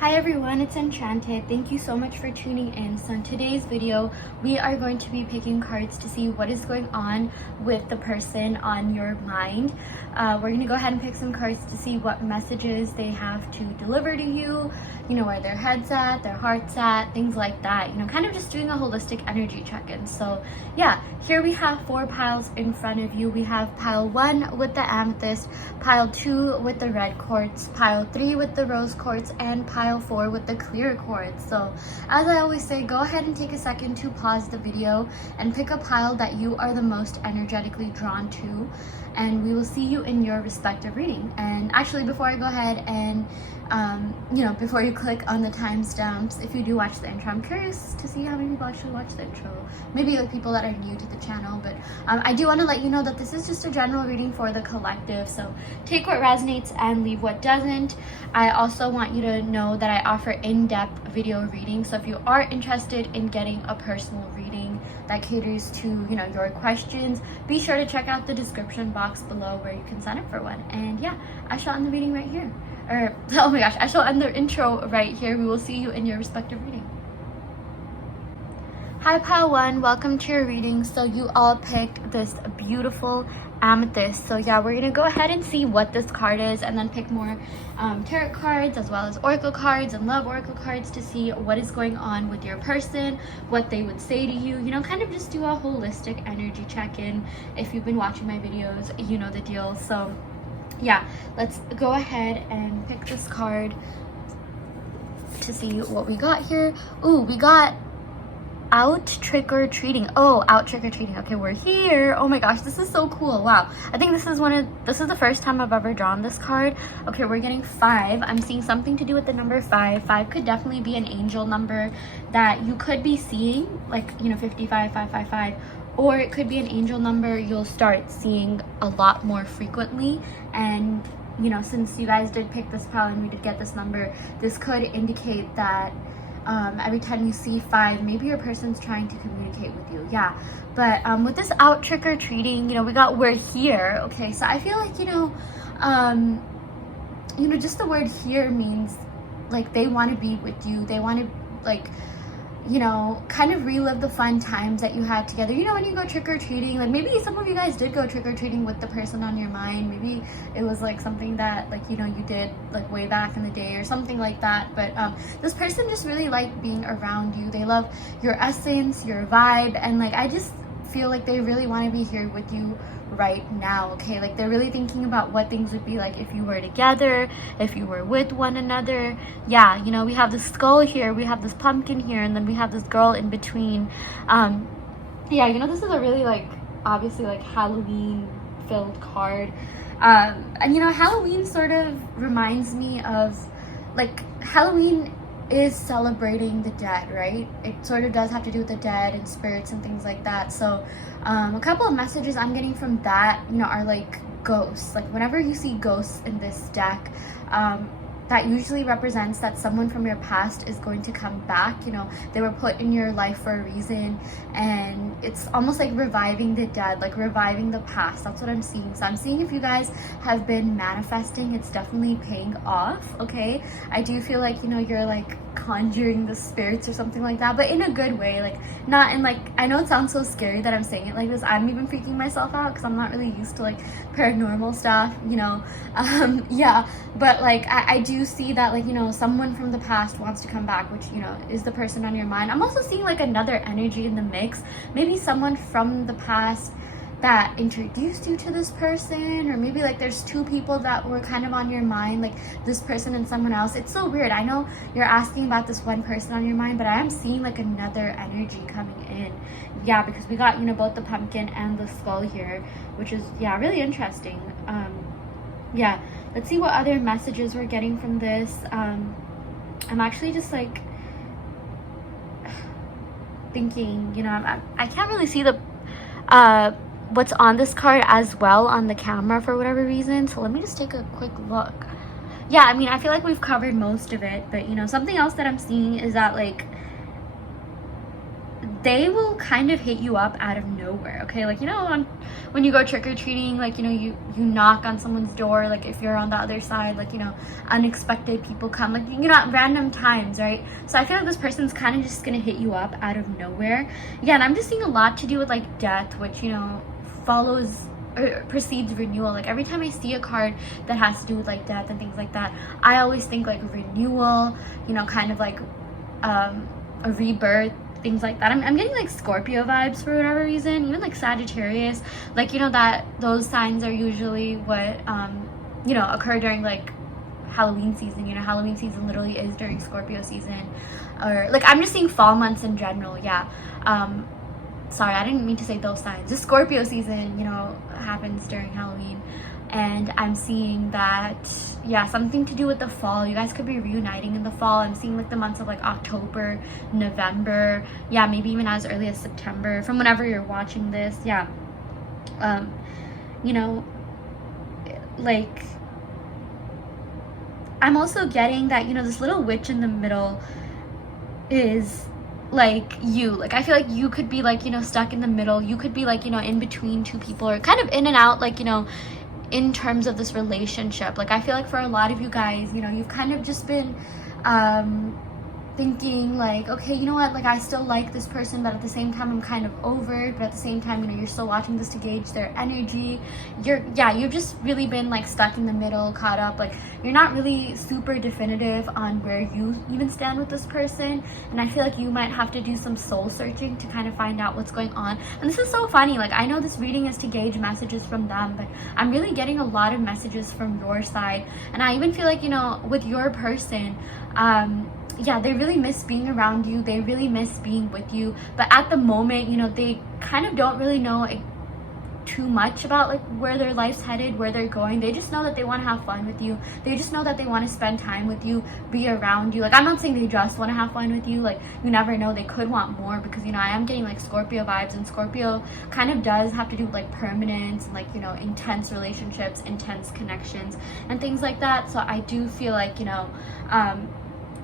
Hi everyone, it's Enchanted. Thank you so much for tuning in. So in today's video, we are going to be picking cards to see what is going on with the person on your mind. We're going to go ahead and pick some cards to see what messages they have to deliver to you, where their head's at, their heart's at, things like that. Kind of just doing a holistic energy check-in. So yeah, here we have 4 piles in front of you. We have pile 1 with the amethyst, pile 2 with the red quartz, pile 3 with the rose quartz, and pile 4 with the clear quartz. So as I always say, go ahead and take a second to pause the video and pick a pile that you are the most energetically drawn to, and we will see you in your respective reading. And actually, before I go ahead and before you click on the timestamps, if you do watch the intro, I'm curious to see how many people actually watch the intro. Maybe like people that are new to the channel, but I do want to let you know that this is just a general reading for the collective, so take what resonates and leave what doesn't. I also want you to know that I offer in-depth video readings, so if you are interested in getting a personal reading that caters to your questions, be sure to check out the description box below where you can sign up for one. And yeah, I shall end the reading right here. Oh my gosh, I shall end the intro right here. We will see you in your respective reading. Hi pile 1, welcome to your reading. So you all picked this beautiful amethyst. So yeah, we're gonna go ahead and see what this card is, and then pick more tarot cards as well as oracle cards and love oracle cards to see what is going on with your person, what they would say to you, kind of just do a holistic energy check-in. If you've been watching my videos, you know the deal. So yeah, let's go ahead and pick this card to see what we got here. Ooh, we got out trick-or-treating. Oh, out trick-or-treating. Okay, we're here. Oh my gosh, this is so cool. Wow, I think this is the first time I've ever drawn this card. Okay, we're getting 5. I'm seeing something to do with the number 5. 5 could definitely be an angel number that you could be seeing, like 55, 555, or it could be an angel number you'll start seeing a lot more frequently. And since you guys did pick this pile and we did get this number, this could indicate that every time you see 5, maybe your person's trying to communicate with you. Yeah, but with this out trick-or-treating, we got we're here. Okay, so I feel like just the word here means like they want to be with you. They want to kind of relive the fun times that you had together. When you go trick-or-treating, like maybe some of you guys did go trick-or-treating with the person on your mind. Maybe it was like something that you did like way back in the day or something like that. But this person just really liked being around you. They love your essence, your vibe, and I just feel like they really want to be here with you right now. Okay, like they're really thinking about what things would be like if you were together, if you were with one another. Yeah, we have this skull here, we have this pumpkin here, and then we have this girl in between. Yeah, this is a really obviously Halloween filled card. And Halloween sort of reminds me of Halloween is celebrating the dead, right? It sort of does have to do with the dead and spirits and things like that. So a couple of messages I'm getting from that are ghosts. Whenever you see ghosts in this deck, that usually represents that someone from your past is going to come back. They were put in your life for a reason, and it's almost like reviving the dead, reviving the past. That's what I'm seeing. So I'm seeing if you guys have been manifesting, it's definitely paying off. Okay, I do feel like you're conjuring the spirits or something like that, but in a good way. Not in I know it sounds so scary that I'm saying it like this. I'm even freaking myself out because I'm not really used to paranormal stuff, yeah, but I do see that someone from the past wants to come back, which is the person on your mind. I'm also seeing another energy in the mix, maybe someone from the past that introduced you to this person, or maybe there's 2 people that were kind of on your mind, this person and someone else. It's so weird. I know you're asking about this one person on your mind, but I am seeing another energy coming in. Yeah, because we got both the pumpkin and the skull here, which is really interesting. Yeah, let's see what other messages we're getting from this. I'm actually just thinking, I can't really see the what's on this card as well on the camera for whatever reason, so let me just take a quick look. Yeah, I feel like we've covered most of it, but something else that I'm seeing is that they will kind of hit you up out of nowhere, okay? Like, you know, when you go trick-or-treating, like, you know, you knock on someone's door, like, if you're on the other side, like, you know, unexpected people come, like, you know, at random times, right? So I feel like this person's kind of just gonna hit you up out of nowhere. Yeah, and I'm just seeing a lot to do with, like, death, which, you know, follows or precedes renewal. Like, every time I see a card that has to do with, like, death and things like that, I always think, like, renewal, you know, kind of like a rebirth, things like that. I'm getting like Scorpio vibes for whatever reason, even like Sagittarius, like, you know, that those signs are usually what you know, occur during like Halloween season. You know, Halloween season literally is during Scorpio season, or like, I'm just seeing fall months in general. Yeah, sorry, I didn't mean to say those signs. The Scorpio season, you know, happens during Halloween, and I'm seeing that, yeah, something to do with the fall. You guys could be reuniting in the fall. I'm seeing like the months of like October, November, yeah, maybe even as early as September, from whenever you're watching this. Yeah, you know, like, I'm also getting that, you know, this little witch in the middle is like you. Like, I feel like you could be like, you know, stuck in the middle. You could be like, you know, in between two people, or kind of in and out, like, you know, in terms of this relationship. Like, I feel like for a lot of you guys, you know, you've kind of just been thinking like, okay, you know what, like, I still like this person, but at the same time I'm kind of over it, but at the same time, you know, you're still watching this to gauge their energy. You've just really been like stuck in the middle, caught up. Like, you're not really super definitive on where you even stand with this person, and I feel like you might have to do some soul searching to kind of find out what's going on. And this is so funny, like, I know this reading is to gauge messages from them, but I'm really getting a lot of messages from your side. And I even feel like, you know, with your person, yeah, they really miss being around you. They really miss being with you. But at the moment, you know, they kind of don't really know too much about like where their life's headed, where they're going. They just know that they want to have fun with you. They just know that they want to spend time with you, be around you. Like, I'm not saying they just want to have fun with you. Like, you never know, they could want more, because, you know, I am getting like Scorpio vibes, and Scorpio kind of does have to do with like permanence and like, you know, intense relationships, intense connections, and things like that. So I do feel like, you know,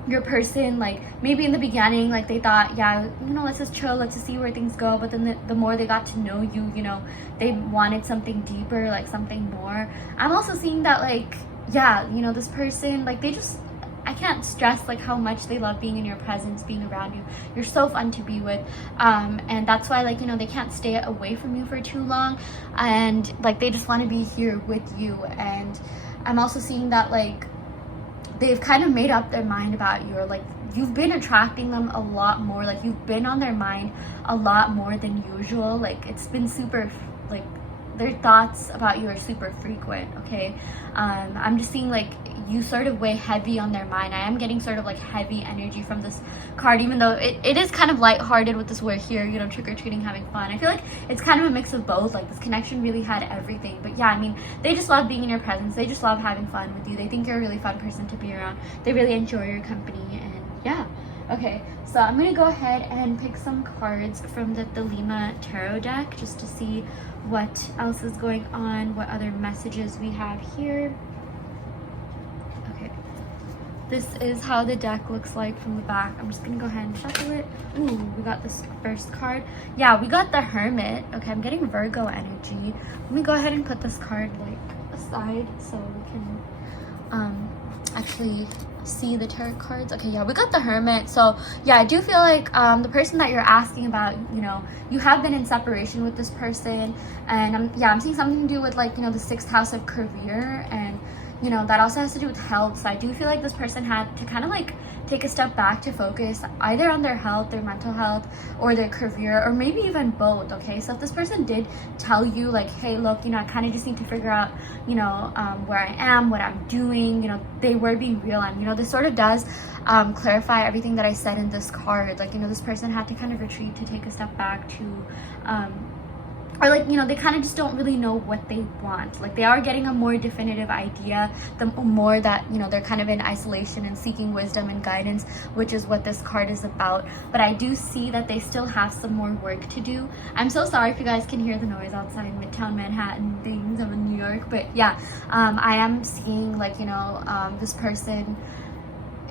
your person, like, maybe in the beginning, like, they thought, yeah, you know, let's just chill, let's just see where things go. But then the more they got to know you, you know, they wanted something deeper, like something more. I'm also seeing that, like, yeah, you know, this person, like, they just, I can't stress like how much they love being in your presence, being around you. You're so fun to be with, and that's why, like, you know, they can't stay away from you for too long, and like, they just want to be here with you. And I'm also seeing that, like, they've kind of made up their mind about you, or like, you've been attracting them a lot more. Like, you've been on their mind a lot more than usual. Like, it's been super, like, their thoughts about you are super frequent, okay? I'm just seeing like you sort of weigh heavy on their mind. I am getting sort of like heavy energy from this card, even though it is kind of lighthearted with this we're here, you know, trick-or-treating, having fun. I feel like it's kind of a mix of both. Like, this connection really had everything. But yeah, I mean, they just love being in your presence. They just love having fun with you. They think you're a really fun person to be around. They really enjoy your company, and yeah. Okay, so I'm gonna go ahead and pick some cards from the Lima Tarot deck, just to see what else is going on, what other messages we have here. Okay, this is how the deck looks like from the back. I'm just gonna go ahead and shuffle it. Ooh, we got this first card. Yeah, we got the Hermit. Okay, I'm getting Virgo energy. Let me go ahead and put this card like aside so we can actually see the tarot cards. Okay, yeah, we got the Hermit. So yeah, I do feel like the person that you're asking about, you know, you have been in separation with this person, and I'm seeing something to do with, like, you know, the 6th house of career, and you know, that also has to do with health. So I do feel like this person had to kind of like take a step back to focus either on their health, their mental health, or their career, or maybe even both. Okay, so if this person did tell you like, hey, look, you know, I kind of just need to figure out, you know, where I am, what I'm doing, you know, they were being real. And you know, this sort of does clarify everything that I said in this card. Like, you know, this person had to kind of retreat, to take a step back, to or like, you know, they kind of just don't really know what they want. Like, they are getting a more definitive idea the more that, you know, they're kind of in isolation and seeking wisdom and guidance, which is what this card is about. But I do see that they still have some more work to do. I'm so sorry if you guys can hear the noise outside Midtown Manhattan, things. I'm in New York, but yeah, I am seeing, like, you know, this person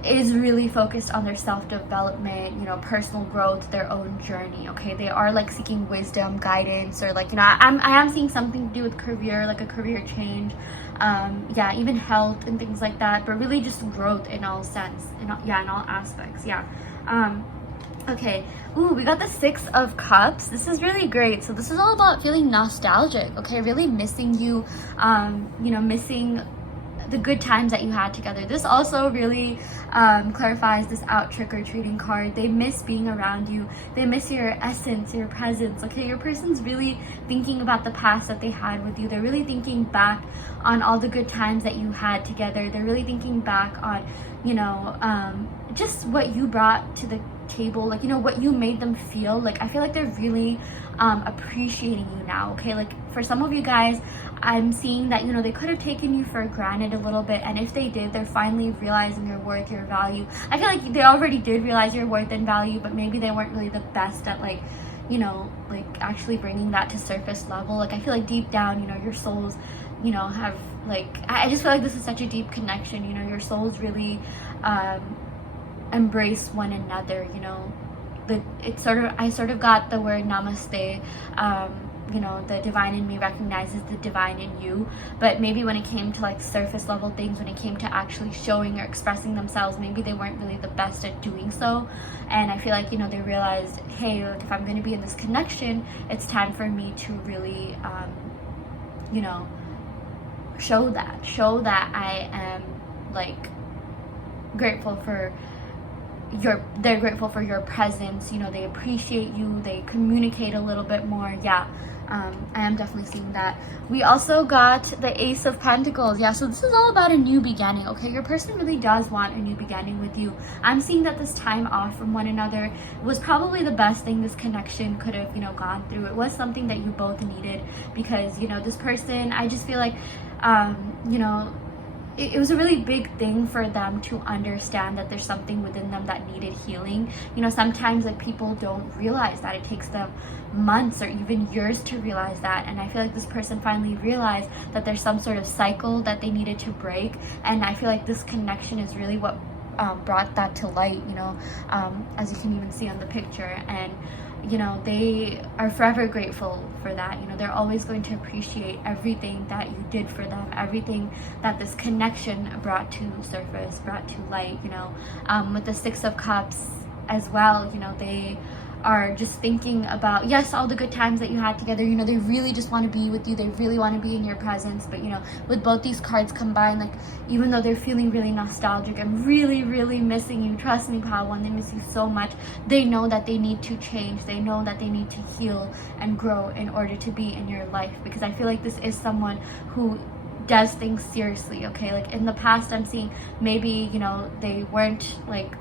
is really focused on their self-development, you know, personal growth, their own journey. Okay, they are like seeking wisdom, guidance, or like, you know, I am seeing something to do with career, like a career change, yeah, even health and things like that, but really just growth in all sense, in all aspects. Yeah. Okay, ooh, we got the Six of Cups. This is really great. So this is all about feeling nostalgic, okay, really missing you, you know, missing the good times that you had together. This also really clarifies this out trick-or-treating card. They miss being around you. They miss your essence, your presence. Okay, your person's really thinking about the past that they had with you. They're really thinking back on all the good times that you had together. They're really thinking back on, you know, just what you brought to the table, like, you know, what you made them feel. Like, I feel like they're really appreciating you now. Okay, like for some of you guys, I'm seeing that, you know, they could have taken you for granted a little bit, and if they did, they're finally realizing your worth, your value. I feel like they already did realize your worth and value, but maybe they weren't really the best at, like, you know, like actually bringing that to surface level. Like, I feel like deep down, you know, your souls, you know, have, like, I just feel like this is such a deep connection. You know, your souls really embrace one another. You know, I sort of got the word namaste. You know, the divine in me recognizes the divine in you, but maybe when it came to like surface level things, when it came to actually showing or expressing themselves, maybe they weren't really the best at doing so. And I feel like, you know, they realized, hey, like, if I'm going to be in this connection, it's time for me to really you know, show that I am like grateful for they're grateful for your presence. You know, they appreciate you, they communicate a little bit more. Yeah, I am definitely seeing that. We also got the Ace of Pentacles. Yeah, so this is all about a new beginning. Okay, your person really does want a new beginning with you. I'm seeing that this time off from one another was probably the best thing this connection could have, you know, gone through. It was something that you both needed, because, you know, this person, I just feel like, you know, it was a really big thing for them to understand that there's something within them that needed healing. You know, sometimes like people don't realize that. It takes them months or even years to realize that, and I feel like this person finally realized that there's some sort of cycle that they needed to break, and I feel like this connection is really what brought that to light, you know, as you can even see on the picture. And you know, they are forever grateful for that. You know, they're always going to appreciate everything that you did for them, everything that this connection brought to surface, brought to light. You know, with the Six of Cups as well, you know, they are just thinking about, yes, all the good times that you had together. You know, they really just want to be with you, they really want to be in your presence. But you know, with both these cards combined, like, even though they're feeling really nostalgic and really missing you, trust me, Padawan, they miss you so much. They know that they need to change, they know that they need to heal and grow in order to be in your life, because I feel like this is someone who does things seriously. Okay, like in the past, I'm seeing maybe, you know, they weren't like,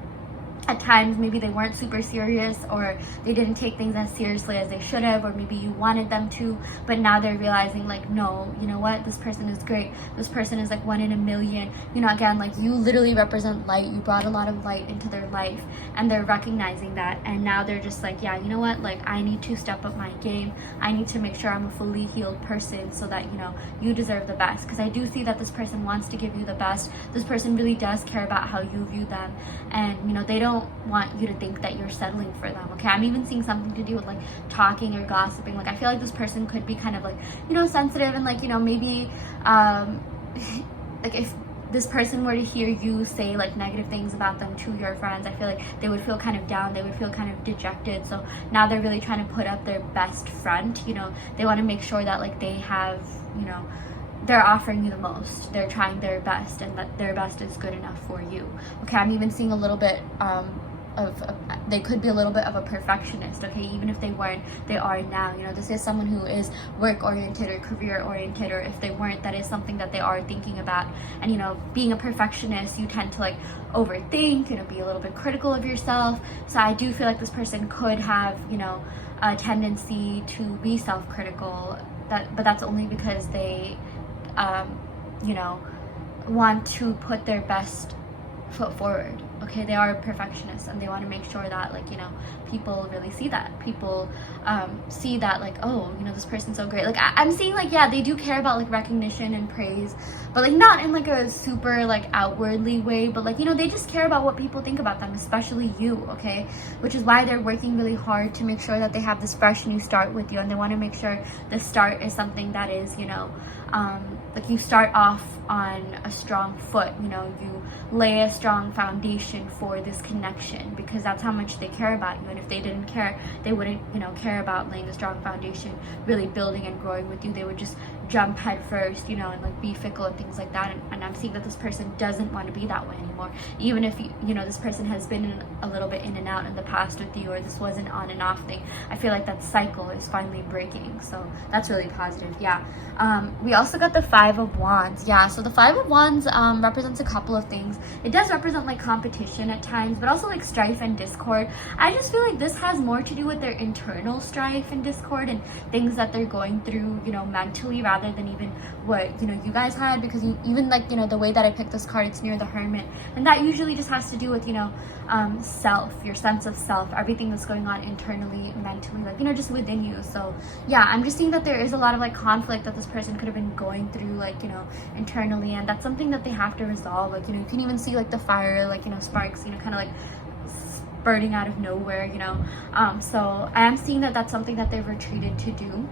at times maybe they weren't super serious, or they didn't take things as seriously as they should have, or maybe you wanted them to, but now they're realizing, like, no, you know what, this person is great, this person is like one in a million. You know, again, like, you literally represent light, you brought a lot of light into their life, and they're recognizing that, and now they're just like, yeah, you know what, like, I need to step up my game, I need to make sure I'm a fully healed person, so that, you know, you deserve the best. Because I do see that this person wants to give you the best. This person really does care about how you view them, and you know, they don't want you to think that you're settling for them. Okay, I'm even seeing something to do with like talking or gossiping. Like, I feel like this person could be kind of like, you know, sensitive, and like, you know, maybe like if this person were to hear you say like negative things about them to your friends, I feel like they would feel kind of down, they would feel kind of dejected. So now they're really trying to put up their best front. You know, they want to make sure that like they have, you know, they're offering you the most, they're trying their best, and that their best is good enough for you. Okay, I'm even seeing a little bit they could be a little bit of a perfectionist. Okay, even if they weren't, they are now. You know, this is someone who is work oriented or career oriented, or if they weren't, that is something that they are thinking about. And you know, being a perfectionist, you tend to like overthink, you know, be a little bit critical of yourself. So I do feel like this person could have, you know, a tendency to be self-critical, but that's only because they you know, want to put their best foot forward. okay? They are perfectionists, and they want to make sure that, like, you know, people really see that. People see that, like, oh, you know, this person's so great. Like, I'm seeing, like, yeah, they do care about, like, recognition and praise, but, like, not in, like, a super, like, outwardly way, but, like, you know, they just care about what people think about them, especially you, okay? Which is why they're working really hard to make sure that they have this fresh new start with you, and they want to make sure the start is something that is, you know, like, you start off on a strong foot, you know, you lay a strong foundation for this connection, because that's how much they care about you. And if they didn't care, they wouldn't, you know, care about laying a strong foundation, really building and growing with you. They would just jump head first, you know, and, like, be fickle and things like that. And I'm seeing that this person doesn't want to be that way anymore, even if you know, this person has been a little bit in and out in the past with you, or this was an on and off thing. I feel like that cycle is finally breaking, so that's really positive. Yeah. We also got the Five of Wands. Yeah, so the Five of Wands represents a couple of things. It does represent, like, competition at times, but also, like, strife and discord. I just feel like this has more to do with their internal strife and discord and things that they're going through, you know, mentally, rather than even what, you know, you guys had. Because even, like, you know, the way that I picked this card, it's near the Hermit, and that usually just has to do with, you know, self, your sense of self, everything that's going on internally, mentally, like, you know, just within you. So yeah, I'm just seeing that there is a lot of, like, conflict that this person could have been going through, like, you know, internally, and that's something that they have to resolve. Like, you know, you can even see, like, the fire, like, you know, sparks, you know, kind of, like, spurting out of nowhere, you know. So I am seeing that that's something that they've retreated to do.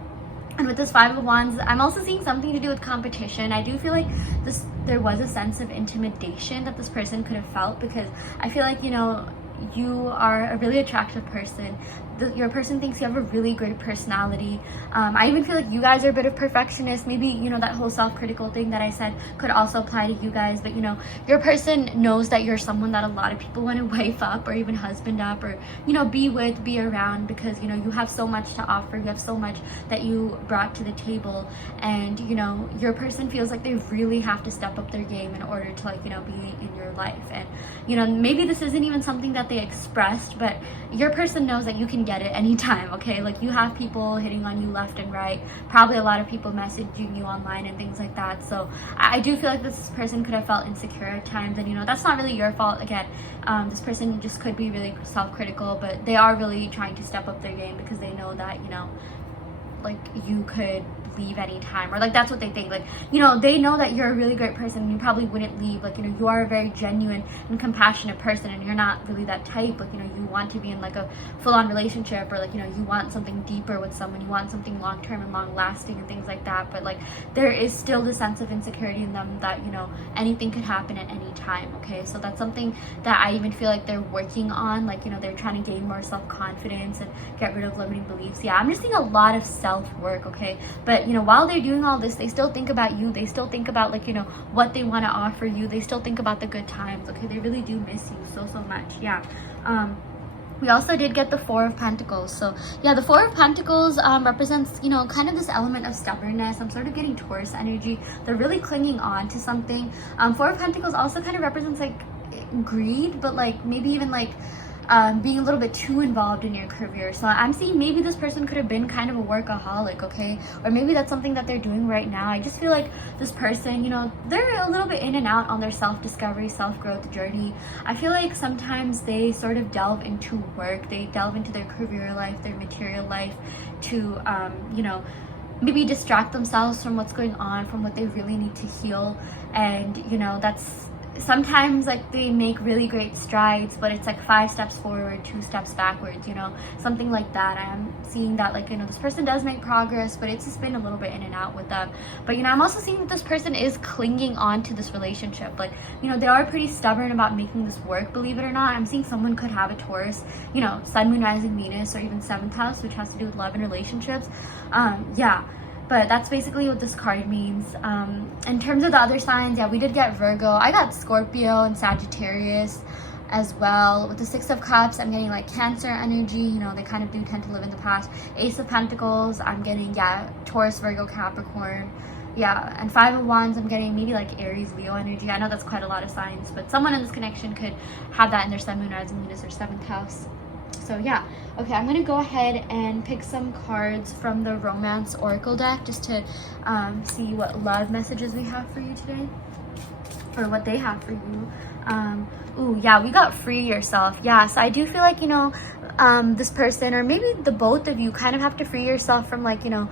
And with this Five of Wands, I'm also seeing something to do with competition. I do feel like there was a sense of intimidation that this person could have felt, because I feel like, you know, you are a really attractive person. Your person thinks you have a really great personality. I even feel like you guys are a bit of perfectionists. Maybe, you know, that whole self-critical thing that I said could also apply to you guys. But, you know, your person knows that you're someone that a lot of people want to wife up, or even husband up, or, you know, be with, be around, because, you know, you have so much to offer. You have so much that you brought to the table. And, you know, your person feels like they really have to step up their game in order to, like, you know, be in your life. And, you know, maybe this isn't even something that they expressed, but your person knows that you can get it anytime, okay? Like, you have people hitting on you left and right, probably a lot of people messaging you online and things like that. So I do feel like this person could have felt insecure at times, and, you know, that's not really your fault. Again, this person just could be really self-critical, but they are really trying to step up their game, because they know that, you know, like, you could leave anytime, or, like, that's what they think. Like, you know, they know that you're a really great person and you probably wouldn't leave. Like, you know, you are a very genuine and compassionate person, and you're not really that type. Like, you know, you want to be in, like, a full-on relationship, or, like, you know, you want something deeper with someone, you want something long-term and long-lasting and things like that. But, like, there is still the sense of insecurity in them that, you know, anything could happen at any time, okay? So that's something that I even feel like they're working on. Like, you know, they're trying to gain more self-confidence and get rid of limiting beliefs. Yeah, I'm just seeing a lot of self-work, okay? But, you know, while they're doing all this, they still think about you. They still think about, like, you know, what they want to offer you. They still think about the good times, okay? They really do miss you so much. Yeah. We also did get the Four of Pentacles. So yeah, the Four of Pentacles represents, you know, kind of this element of stubbornness. I'm sort of getting Taurus energy. They're really clinging on to something. Four of Pentacles also kind of represents, like, greed, but, like, maybe even, like, being a little bit too involved in your career. So I'm seeing maybe this person could have been kind of a workaholic, okay? Or maybe that's something that they're doing right now. I just feel like this person, you know, they're a little bit in and out on their self-discovery, self-growth journey. I feel like sometimes they sort of delve into work. They delve into their career life, their material life, to, you know, maybe distract themselves from what's going on, from what they really need to heal. And, you know, that's sometimes, like, they make really great strides, but it's like 5 steps forward, 2 steps backwards, you know, something like that. I'm seeing that, like, you know, this person does make progress, but it's just been a little bit in and out with them. But, you know, I'm also seeing that this person is clinging on to this relationship. Like, you know, they are pretty stubborn about making this work, believe it or not. I'm seeing someone could have a Taurus, you know, Sun, Moon, Rising, Venus, or even 7th house, which has to do with love and relationships. Yeah. But that's basically what this card means. In terms of the other signs, yeah, we did get Virgo. I got Scorpio and Sagittarius as well. With the Six of Cups, I'm getting, like, Cancer energy. You know, they kind of do tend to live in the past. Ace of Pentacles, I'm getting, yeah, Taurus, Virgo, Capricorn. Yeah, and Five of Wands, I'm getting maybe, like, Aries, Leo energy. I know that's quite a lot of signs, but someone in this connection could have that in their Sun, Moon, Rising, Venus, or 7th house. So yeah, okay, I'm gonna go ahead and pick some cards from the Romance Oracle deck just to see what love messages we have for you today, or what they have for you. Ooh, yeah, we got free yourself. Yeah, so I do feel like, you know, this person, or maybe the both of you, kind of have to free yourself from, like, you know,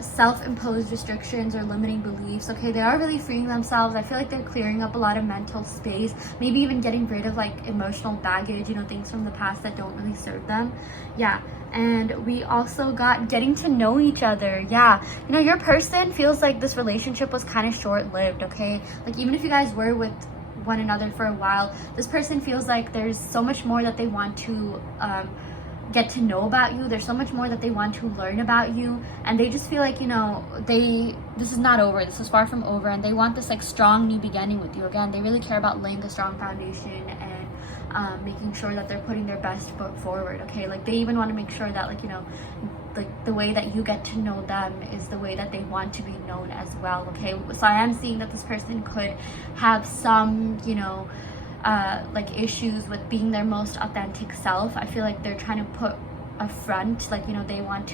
self-imposed restrictions or limiting beliefs. Okay, they are really freeing themselves. I feel like they're clearing up a lot of mental space, maybe even getting rid of, like, emotional baggage, you know, things from the past that don't really serve them. Yeah. And we also got getting to know each other. Yeah, you know, your person feels like this relationship was kind of short-lived. Okay, like, even if you guys were with one another for a while, this person feels like there's so much more that they want to get to know about you. There's so much more that they want to learn about you, and they just feel like, you know, this is not over, this is far from over, and they want this, like, strong new beginning with you. Again, they really care about laying a strong foundation and making sure that they're putting their best foot forward. Okay, like, they even want to make sure that, like, you know, like, the way that you get to know them is the way that they want to be known as well. Okay, so I am seeing that this person could have some, you know, like, issues with being their most authentic self. I feel like they're trying to put a front, like, you know, they want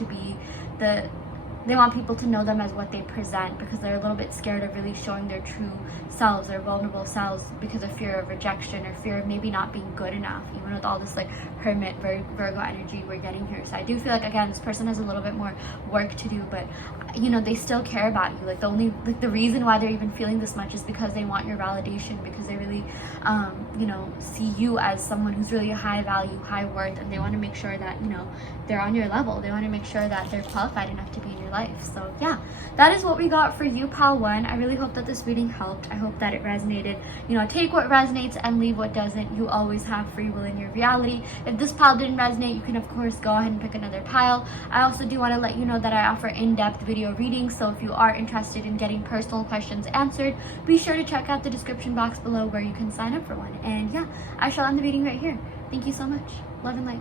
people to know them as what they present, because they're a little bit scared of really showing their true selves, their vulnerable selves, because of fear of rejection or fear of maybe not being good enough, even with all this, like, hermit Virgo energy we're getting here. So I do feel like, again, this person has a little bit more work to do, but, you know, they still care about you. Like, the reason why they're even feeling this much is because they want your validation, because they really you know, see you as someone who's really a high value, high worth, and they want to make sure that, you know, they're on your level. They want to make sure that they're qualified enough to be in your life. So yeah, that is what we got for you, pal one. I really hope that this reading helped. I hope that it resonated. You know, take what resonates and leave what doesn't. You always have free will in your reality. If this pile didn't resonate, you can of course go ahead and pick another pile. I also do want to let you know that I offer in-depth video readings, so if you are interested in getting personal questions answered, be sure to check out the description box below where you can sign up for one. And yeah, I shall end the reading right here. Thank you so much. Love and light.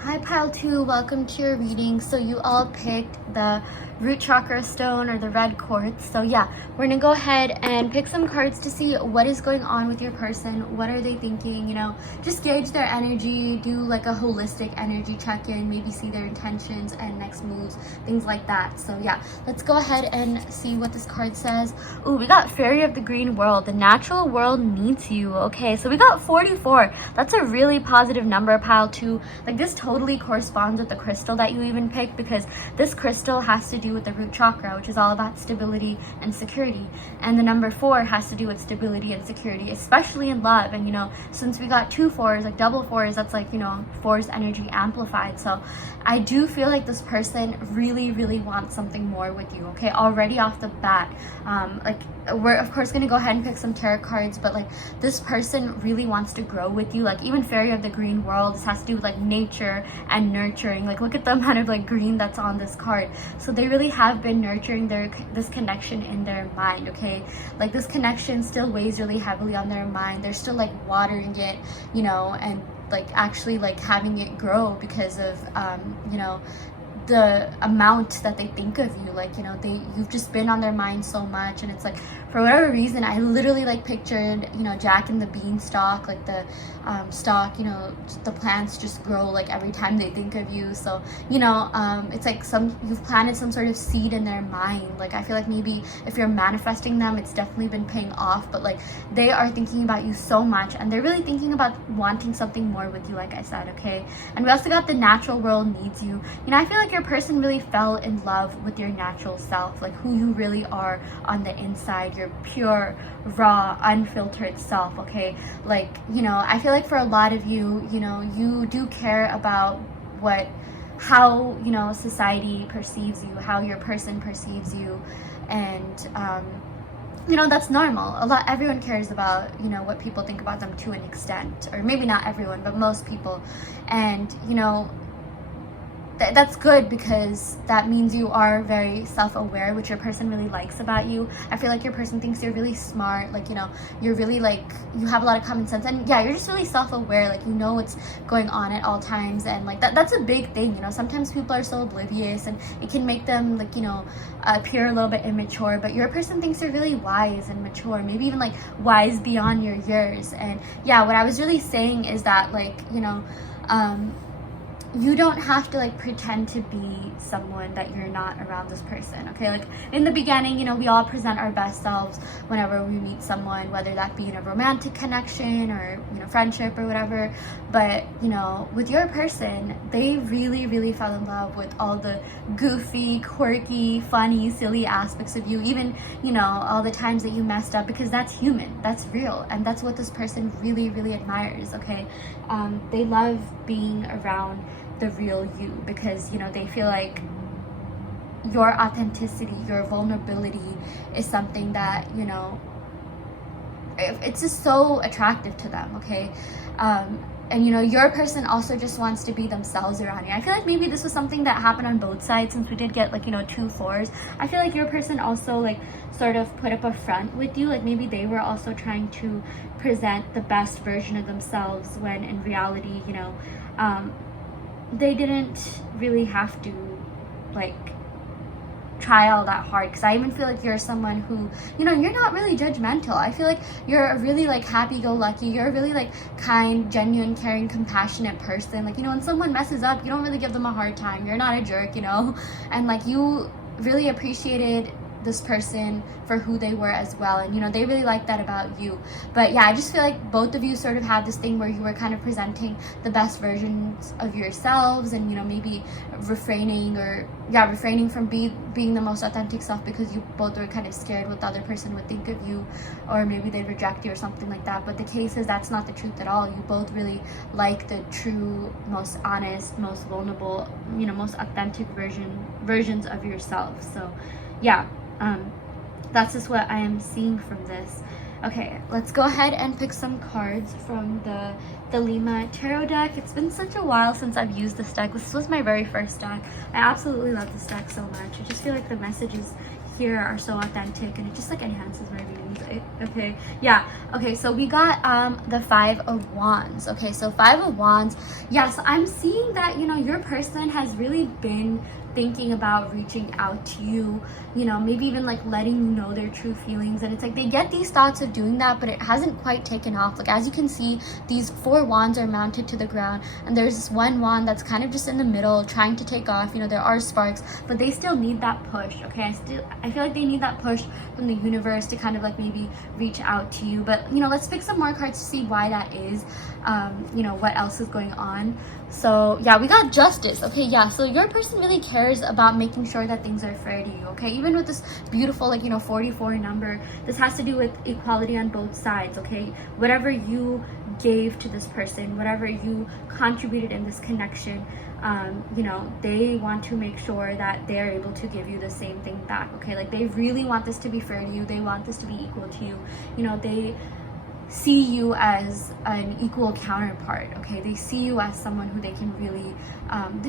Hi pile 2, welcome to your reading. So you all picked the root chakra stone, or the red quartz. So yeah, we're gonna go ahead and pick some cards to see what is going on with your person. What are they thinking? You know, just gauge their energy, do like a holistic energy check-in, maybe see their intentions and next moves, things like that. So yeah, let's go ahead and see what this card says. Ooh, we got Fairy of the Green World. The natural world needs you. Okay, so we got 44. That's a really positive number, pile 2. Like, this totally corresponds with the crystal that you even picked, because this crystal has to do with the root chakra, which is all about stability and security, and the number 4 has to do with stability and security, especially in love. And you know, since we got 2 4s, like double 4s, that's like, you know, 4's energy amplified. So I do feel like this person really wants something more with you. Okay, already off the bat, like, we're of course going to go ahead and pick some tarot cards, but like, this person really wants to grow with you. Like, even Fairy of the Green World, this has to do with like nature and nurturing. Like, look at the amount of like green that's on this card. So they really have been nurturing this connection in their mind. Okay, like, this connection still weighs really heavily on their mind. They're still like watering it, you know, and like actually like having it grow, because of you know, the amount that they think of you. Like, you know, you've just been on their mind so much, and it's like, for whatever reason, I literally like pictured, you know, Jack and the Beanstalk, like the stalk, you know, the plants just grow like every time they think of you. So, you know, it's like you've planted some sort of seed in their mind. Like, I feel like maybe if you're manifesting them, it's definitely been paying off, but like, they are thinking about you so much, and they're really thinking about wanting something more with you, like I said. Okay, and we also got the natural world needs you. You know, I feel like your person really fell in love with your natural self, like who you really are on the inside, your pure, raw, unfiltered self. Okay, like, you know, I feel like for a lot of you, you know, you do care about how, you know, society perceives you, how your person perceives you, and you know, that's normal. Everyone cares about, you know, what people think about them to an extent, or maybe not everyone, but most people. And you know, that's good, because that means you are very self-aware, which your person really likes about you. I feel like your person thinks you're really smart, like, you know, you're really like, you have a lot of common sense, and yeah, you're just really self-aware, like, you know what's going on at all times. And like, that's a big thing, you know. Sometimes people are so oblivious, and it can make them, like, you know, appear a little bit immature, but your person thinks you're really wise and mature, maybe even like wise beyond your years. And yeah, what I was really saying is that, like, you know, you don't have to like pretend to be someone that you're not around this person, okay? Like in the beginning, you know, we all present our best selves whenever we meet someone, whether that be in a romantic connection or, you know, friendship or whatever. But, you know, with your person, they really, really fell in love with all the goofy, quirky, funny, silly aspects of you, even, you know, all the times that you messed up, because that's human, that's real, and that's what this person really, really admires, okay? They love being around the real you, because, you know, they feel like your authenticity, your vulnerability is something that, you know, it's just so attractive to them, okay? And, you know, your person also just wants to be themselves around you. I feel like maybe this was something that happened on both sides, since we did get, like, you know, 2 floors. I feel like your person also, like, sort of put up a front with you. Like, maybe they were also trying to present the best version of themselves, when in reality, you know, they didn't really have to, like, try all that hard. Because I even feel like you're someone who, you know, you're not really judgmental. I feel like you're a really, like, happy-go-lucky, you're a really, like, kind, genuine, caring, compassionate person. Like, you know, when someone messes up, you don't really give them a hard time, you're not a jerk, you know? And, like, you really appreciated this person for who they were as well, and, you know, they really like that about you. But yeah, I just feel like both of you sort of had this thing where you were kind of presenting the best versions of yourselves, and, you know, maybe refraining from being the most authentic self, because you both were kind of scared what the other person would think of you, or maybe they'd reject you or something like that. But the case is, that's not the truth at all. You both really like the true, most honest, most vulnerable, you know, most authentic versions of yourself. So yeah, that's just what I am seeing from this. Okay, let's go ahead and pick some cards from the Lima Tarot deck. It's been such a while since I've used this deck. This was my very first deck. I absolutely love this deck so much. I just feel like the messages here are so authentic, and it just, like, enhances my readings. Okay, yeah. Okay, so we got the 5 of Wands. Okay, so 5 of Wands. Yeah, so I'm seeing that, you know, your person has really been thinking about reaching out to you, you know, maybe even, like, letting you know their true feelings. And it's like they get these thoughts of doing that, but it hasn't quite taken off. Like, as you can see, these 4 wands are mounted to the ground, and there's this 1 wand that's kind of just in the middle trying to take off. You know, there are sparks, but they still need that push. Okay, I feel like they need that push from the universe to kind of, like, maybe reach out to you. But, you know, let's pick some more cards to see why that is. You know, what else is going on. So yeah, we got Justice. Okay, yeah, so your person really cares about making sure that things are fair to you. Okay, even with this beautiful, like, you know, 44 number, this has to do with equality on both sides. Okay, whatever you gave to this person, whatever you contributed in this connection, you know, they want to make sure that they're able to give you the same thing back. Okay, like, they really want this to be fair to you. They want this to be equal to you. You know, they see you as an equal counterpart. Okay, they see you as someone who they can really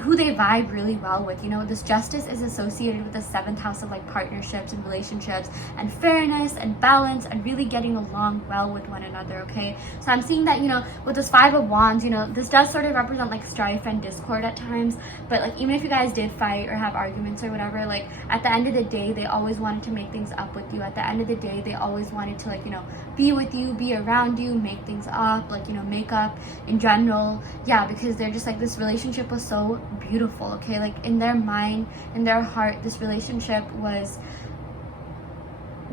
who they vibe really well with. You know, this Justice is associated with the 7th house of, like, partnerships and relationships and fairness and balance and really getting along well with one another. Okay, so I'm seeing that, you know, with this 5 of Wands, you know, this does sort of represent, like, strife and discord at times. But, like, even if you guys did fight or have arguments or whatever, like, at the end of the day, they always wanted to make things up with you. At the end of the day, they always wanted to, like, you know, be with you, be around you, make things up, like, you know, make up in general. Yeah, because they're just like, this relationship was so beautiful. Okay, like, in their mind, in their heart, this relationship was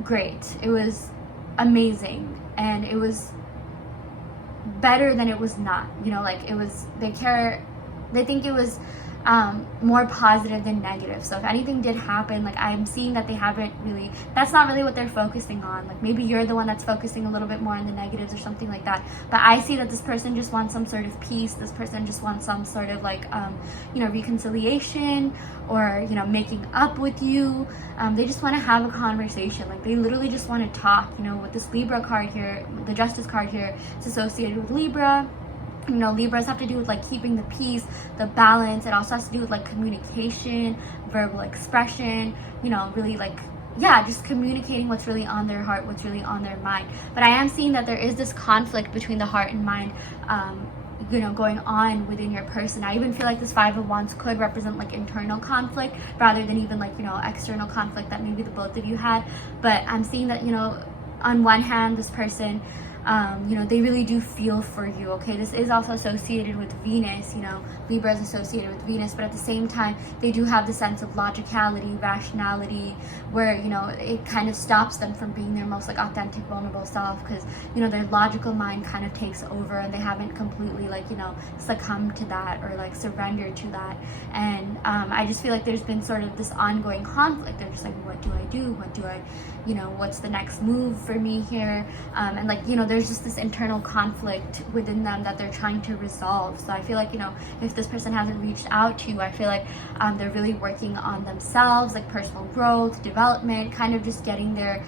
great. It was amazing, and it was better than it was not. You know, like, it was, they think it was more positive than negative. So if anything did happen, like, I'm seeing that they haven't really, that's not really what they're focusing on. Like, maybe you're the one that's focusing a little bit more on the negatives or something like that. But I see that this person just wants some sort of peace. This person just wants some sort of, like, you know, reconciliation, or, you know, making up with you. They just want to have a conversation. Like, they literally just want to talk. You know, with this Libra card here, the Justice card here, it's associated with Libra. You know, Libras have to do with, like, keeping the peace, the balance. It also has to do with, like, communication, verbal expression, you know, really, like, yeah, just communicating what's really on their heart, what's really on their mind. But I am seeing that there is this conflict between the heart and mind, you know, going on within your person. I even feel like this 5 of Wands could represent, like, internal conflict rather than even, like, you know, external conflict that maybe the both of you had. But I'm seeing that, you know, on one hand, this person you know, they really do feel for you, okay? This is also associated with Venus, you know, Libra is associated with Venus, but at the same time, they do have the sense of logicality, rationality, where, you know, it kind of stops them from being their most like authentic, vulnerable self, because, you know, their logical mind kind of takes over and they haven't completely like, you know, succumbed to that or like surrendered to that. And I just feel like there's been sort of this ongoing conflict. They're just like, what do I do? What do I, you know, what's the next move for me here? And like, you know, there's just this internal conflict within them that they're trying to resolve. So I feel like, you know, if this person hasn't reached out to you, I feel like they're really working on themselves, like personal growth, development, kind of just getting their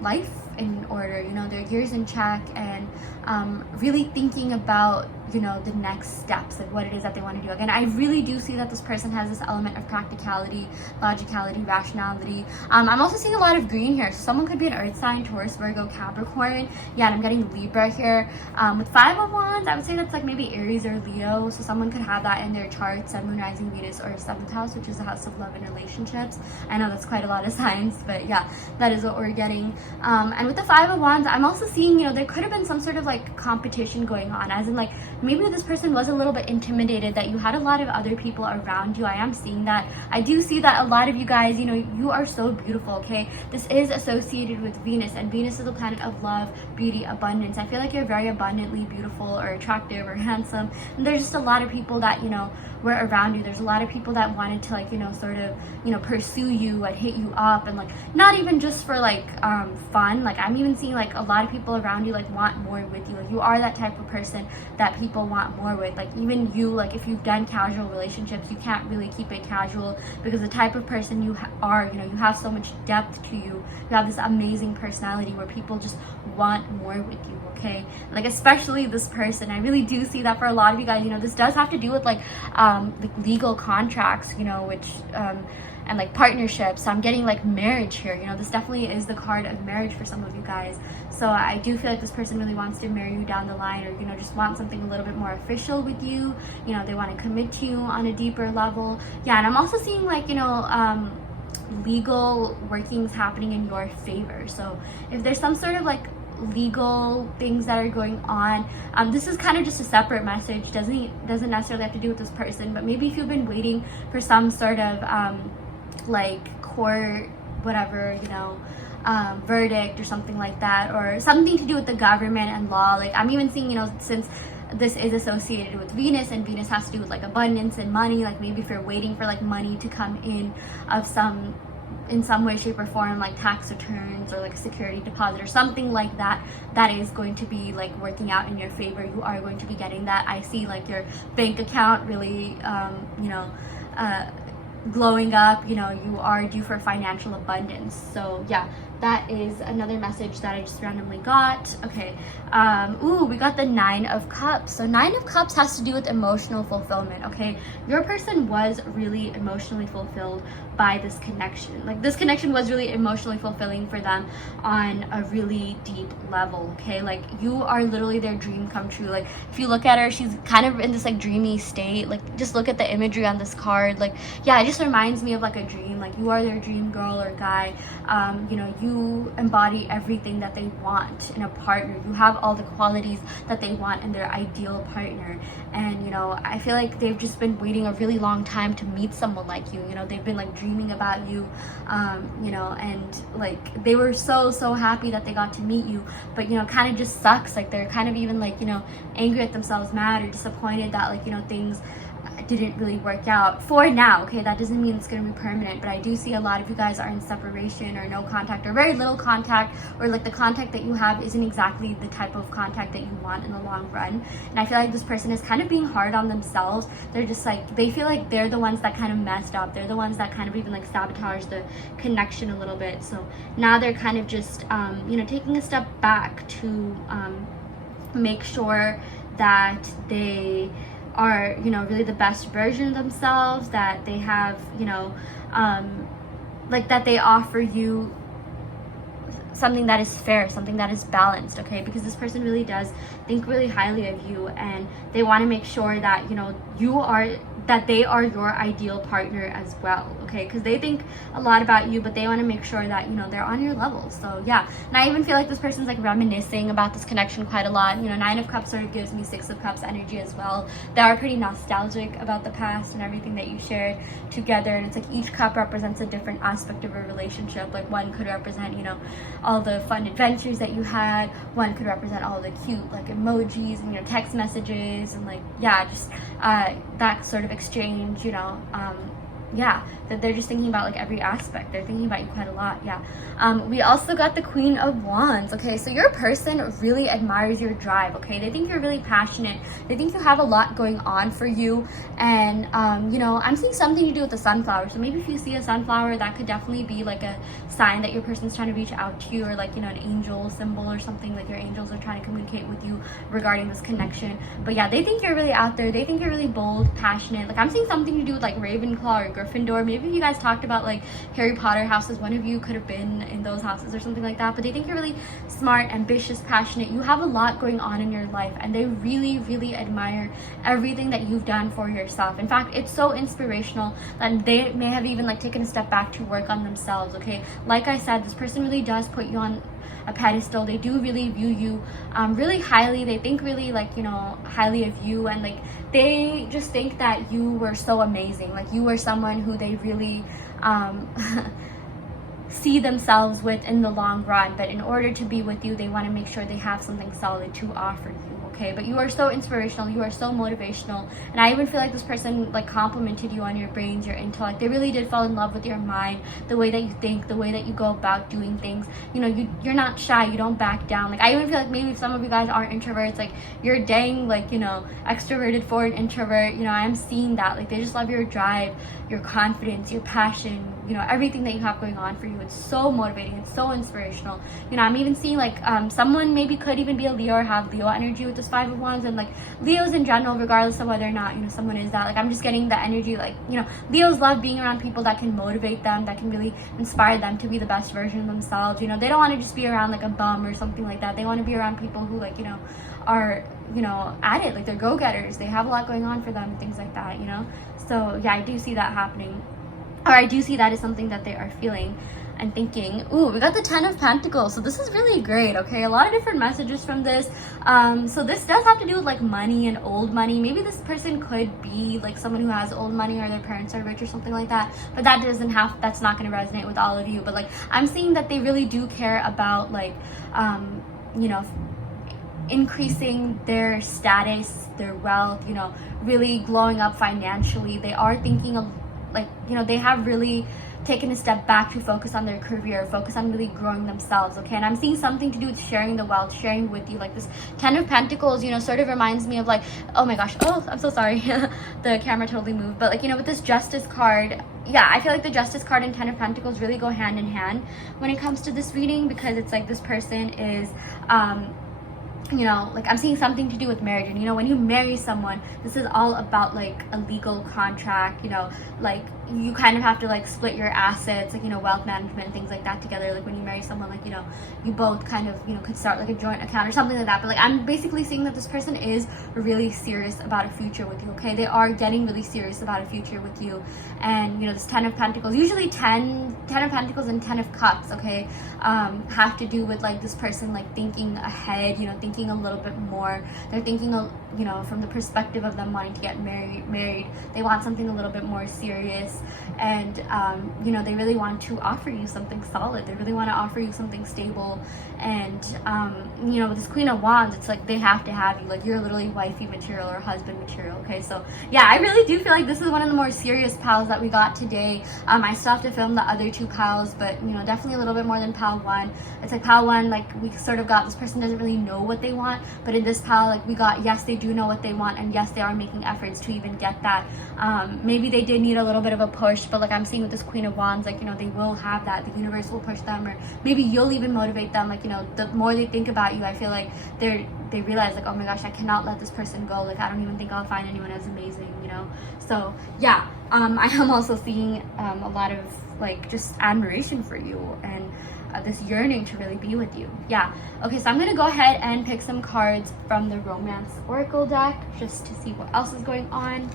life in order, you know, their years in check, and really thinking about, you know, the next steps, like what it is that they want to do. Again, I really do see that this person has this element of practicality, logicality, rationality. I'm also seeing a lot of green here. So someone could be an earth sign, Taurus, Virgo, Capricorn. Yeah, and I'm getting Libra here. With 5 of Wands, I would say that's like maybe Aries or Leo. So someone could have that in their chart, Sun, Moon, Rising, Venus, or 7th house, which is the house of love and relationships. I know that's quite a lot of signs, but yeah, that is what we're getting. And with the 5 of Wands, I'm also seeing, you know, there could have been some sort of like competition going on, as in like maybe this person was a little bit intimidated that you had a lot of other people around you. I am seeing that. I do see that a lot of you guys, you know, you are so beautiful, okay? This is associated with Venus, and Venus is a planet of love, beauty, abundance. I feel like you're very abundantly beautiful or attractive or handsome, and there's just a lot of people that, you know, were around you. There's a lot of people that wanted to like, you know, sort of, you know, pursue you and hit you up, and like not even just for like fun. Like I'm even seeing like a lot of people around you like want more with you. Like you are that type of person that people want more with. Like even you, like if you've done casual relationships, you can't really keep it casual, because the type of person you are, you know, you have so much depth to you. You have this amazing personality where people just want more with you, okay? Like especially this person, I really do see that for a lot of you guys. You know, this does have to do with like legal contracts, you know, which and like partnerships. So I'm getting like marriage here, you know, this definitely is the card of marriage for some of you guys. So I do feel like this person really wants to marry you down the line, or, you know, just want something a little bit more official with you. You know, they want to commit to you on a deeper level. Yeah, and I'm also seeing like, you know, legal workings happening in your favor. So if there's some sort of like legal things that are going on, this is kind of just a separate message, doesn't necessarily have to do with this person, but maybe if you've been waiting for some sort of like court, whatever, you know, verdict or something like that, or something to do with the government and law. Like I'm even seeing, you know, since this is associated with Venus, and Venus has to do with like abundance and money, like maybe if you're waiting for like money to come in in some way, shape, or form, like tax returns or like a security deposit or something like that, that is going to be like working out in your favor. You are going to be getting that. I see like your bank account really, you know, glowing up. You know, you are due for financial abundance. So yeah, that is another message that I just randomly got. Okay, ooh, we got the 9 of Cups. So 9 of Cups has to do with emotional fulfillment, okay? Your person was really emotionally fulfilled by this connection. Like this connection was really emotionally fulfilling for them on a really deep level, okay? Like you are literally their dream come true. Like if you look at her, she's kind of in this like dreamy state. Like just look at the imagery on this card. Like yeah, it just reminds me of like a dream. Like you are their dream girl or guy. You know, you embody everything that they want in a partner. You have all the qualities that they want in their ideal partner. And you know, I feel like they've just been waiting a really long time to meet someone like you. You know, they've been like dreaming about you, you know, and like they were so happy that they got to meet you, but you know, kind of just sucks. Like they're kind of even like, you know, angry at themselves, mad or disappointed that like, you know, things didn't really work out for now, okay? That doesn't mean it's going to be permanent, but I do see a lot of you guys are in separation or no contact or very little contact, or like the contact that you have isn't exactly the type of contact that you want in the long run. And I feel like this person is kind of being hard on themselves. They're just like, they feel like they're the ones that kind of messed up. They're the ones that kind of even like sabotage the connection a little bit. So now they're kind of just, you know, taking a step back to make sure that they are, you know, really the best version of themselves, that they have, you know, like that they offer you something that is fair, something that is balanced, okay? Because this person really does think really highly of you, and they want to make sure that, you know, you are that they are your ideal partner as well, okay? Because they think a lot about you, but they want to make sure that, you know, they're on your level. So yeah, and I even feel like this person's like reminiscing about this connection quite a lot. You know, 9 of Cups sort of gives me 6 of Cups energy as well. They are pretty nostalgic about the past and everything that you shared together, and it's like each cup represents a different aspect of a relationship. Like one could represent, you know, all the fun adventures that you had, one could represent all the cute like emojis and, you know, text messages, and like, yeah, just that sort of exchange, you know, yeah, that they're just thinking about like every aspect. They're thinking about you quite a lot. Yeah. We also got the Queen of Wands. Okay, so your person really admires your drive. Okay, they think you're really passionate. They think you have a lot going on for you. And you know, I'm seeing something to do with the sunflower. So maybe if you see a sunflower, that could definitely be like a sign that your person's trying to reach out to you, or like, you know, an angel symbol or something, like your angels are trying to communicate with you regarding this connection. But yeah, they think you're really out there. They think you're really bold, passionate. Like I'm seeing something to do with like Ravenclaw or Gryffindor. Maybe you guys talked about like Harry Potter houses. One of you could have been in those houses or something like that. But they think you're really smart, ambitious, passionate. You have a lot going on in your life, and they really, really admire everything that you've done for yourself. In fact, it's so inspirational that they may have even like taken a step back to work on themselves. Okay, like I said, this person really does put you on a pedestal. They do really view you really highly. They think really like, you know, highly of you, and like they just think that you were so amazing. Like you were someone who they really see themselves with in the long run, but in order to be with you, they want to make sure they have something solid to offer you. Okay, but you are so inspirational, you are so motivational, and I even feel like this person like complimented you on your brains, your intellect. They really did fall in love with your mind, the way that you think, the way that you go about doing things. You know, you're not shy, you don't back down. Like I even feel like maybe if some of you guys aren't introverts, like you're dang like, you know, extroverted for an introvert. You know, I'm seeing that. Like they just love your drive, your confidence, your passion, you know, everything that you have going on for you. It's so motivating, it's so inspirational. You know, I'm even seeing like someone maybe could even be a Leo or have Leo energy with this 5 of Wands, and like Leos in general, regardless of whether or not, you know, someone is that. Like I'm just getting the energy, like, you know, Leos love being around people that can motivate them, that can really inspire them to be the best version of themselves. You know, they don't want to just be around like a bum or something like that. They want to be around people who like, you know, are, you know, at it, like they're go-getters, they have a lot going on for them, things like that, you know. So yeah, I do see that happening, or I do see that as something that they are feeling and thinking. Ooh, we got the 10 of Pentacles, so this is really great. Okay, a lot of different messages from this. So this does have to do with like money and old money. Maybe this person could be like someone who has old money, or their parents are rich or something like that, but that's not going to resonate with all of you. But like I'm seeing that they really do care about like you know, increasing their status, their wealth, you know, really glowing up financially. They are thinking of like, you know, they have really taken a step back to focus on their career, focus on really growing themselves. Okay, and I'm seeing something to do with sharing the wealth, sharing with you. Like this 10 of Pentacles, you know, sort of reminds me of like, oh my gosh, oh, I'm so sorry. The camera totally moved. But like, you know, with this Justice card, yeah, I feel like the Justice card and 10 of Pentacles really go hand in hand when it comes to this reading, because it's like this person is you know, like I'm seeing something to do with marriage. And you know, when you marry someone, this is all about like a legal contract, you know, like you kind of have to like split your assets, like, you know, wealth management, things like that together. Like when you marry someone, like, you know, you both kind of, you know, could start like a joint account or something like that. But like I'm basically seeing that this person is really serious about a future with you. Okay, they are getting really serious about a future with you. And you know, this 10 of Pentacles, usually 10 of Pentacles and 10 of Cups, okay, have to do with like this person like thinking ahead, you know, thinking a little bit more. They're thinking, you know, from the perspective of them wanting to get married. They want something a little bit more serious. And you know, they really want to offer you something solid. They really want to offer you something stable. And you know, with this Queen of Wands, it's like they have to have you. Like you're literally wifey material or husband material. Okay, so yeah, I really do feel like this is one of the more serious piles that we got today. I still have to film the other 2 piles, but you know, definitely a little bit more than pile 1. It's like pile 1, like we sort of got this person doesn't really know what they want, but in this pile, like we got, yes, they do know what they want, and yes, they are making efforts to even get that. Maybe they did need a little bit of a push, but like I'm seeing with this Queen of Wands, like, you know, they will have that. The universe will push them, or maybe you'll even motivate them. Like, you know, the more they think about you, I feel like they realize like, oh my gosh, I cannot let this person go. Like I don't even think I'll find anyone as amazing, you know. So yeah, I am also seeing a lot of like just admiration for you, and this yearning to really be with you. Yeah. Okay, so I'm gonna go ahead and pick some cards from the Romance Oracle deck just to see what else is going on.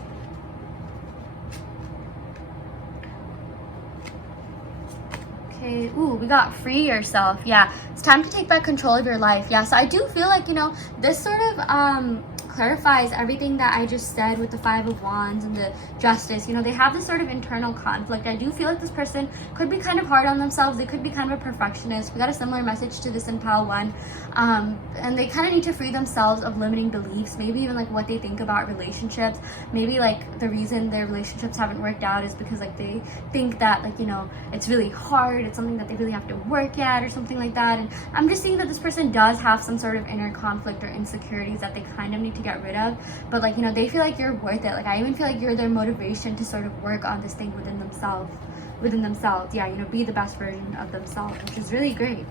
Okay, ooh, we got free yourself. Yeah, it's time to take back control of your life. Yeah, so I do feel like, you know, this sort of clarifies everything that I just said with the Five of Wands and the Justice. You know, they have this sort of internal conflict. I do feel like this person could be kind of hard on themselves. They could be kind of a perfectionist. We got a similar message to this in Pile 1. And they kind of need to free themselves of limiting beliefs, maybe even like what they think about relationships. Maybe like the reason their relationships haven't worked out is because like they think that, like, you know, it's really hard, it's something that they really have to work at or something like that. And I'm just seeing that this person does have some sort of inner conflict or insecurities that they kind of need to get rid of, but like, you know, they feel like you're worth it. Like, I even feel like you're their motivation to sort of work on this thing within themselves. Yeah, you know, be the best version of themselves, which is really great.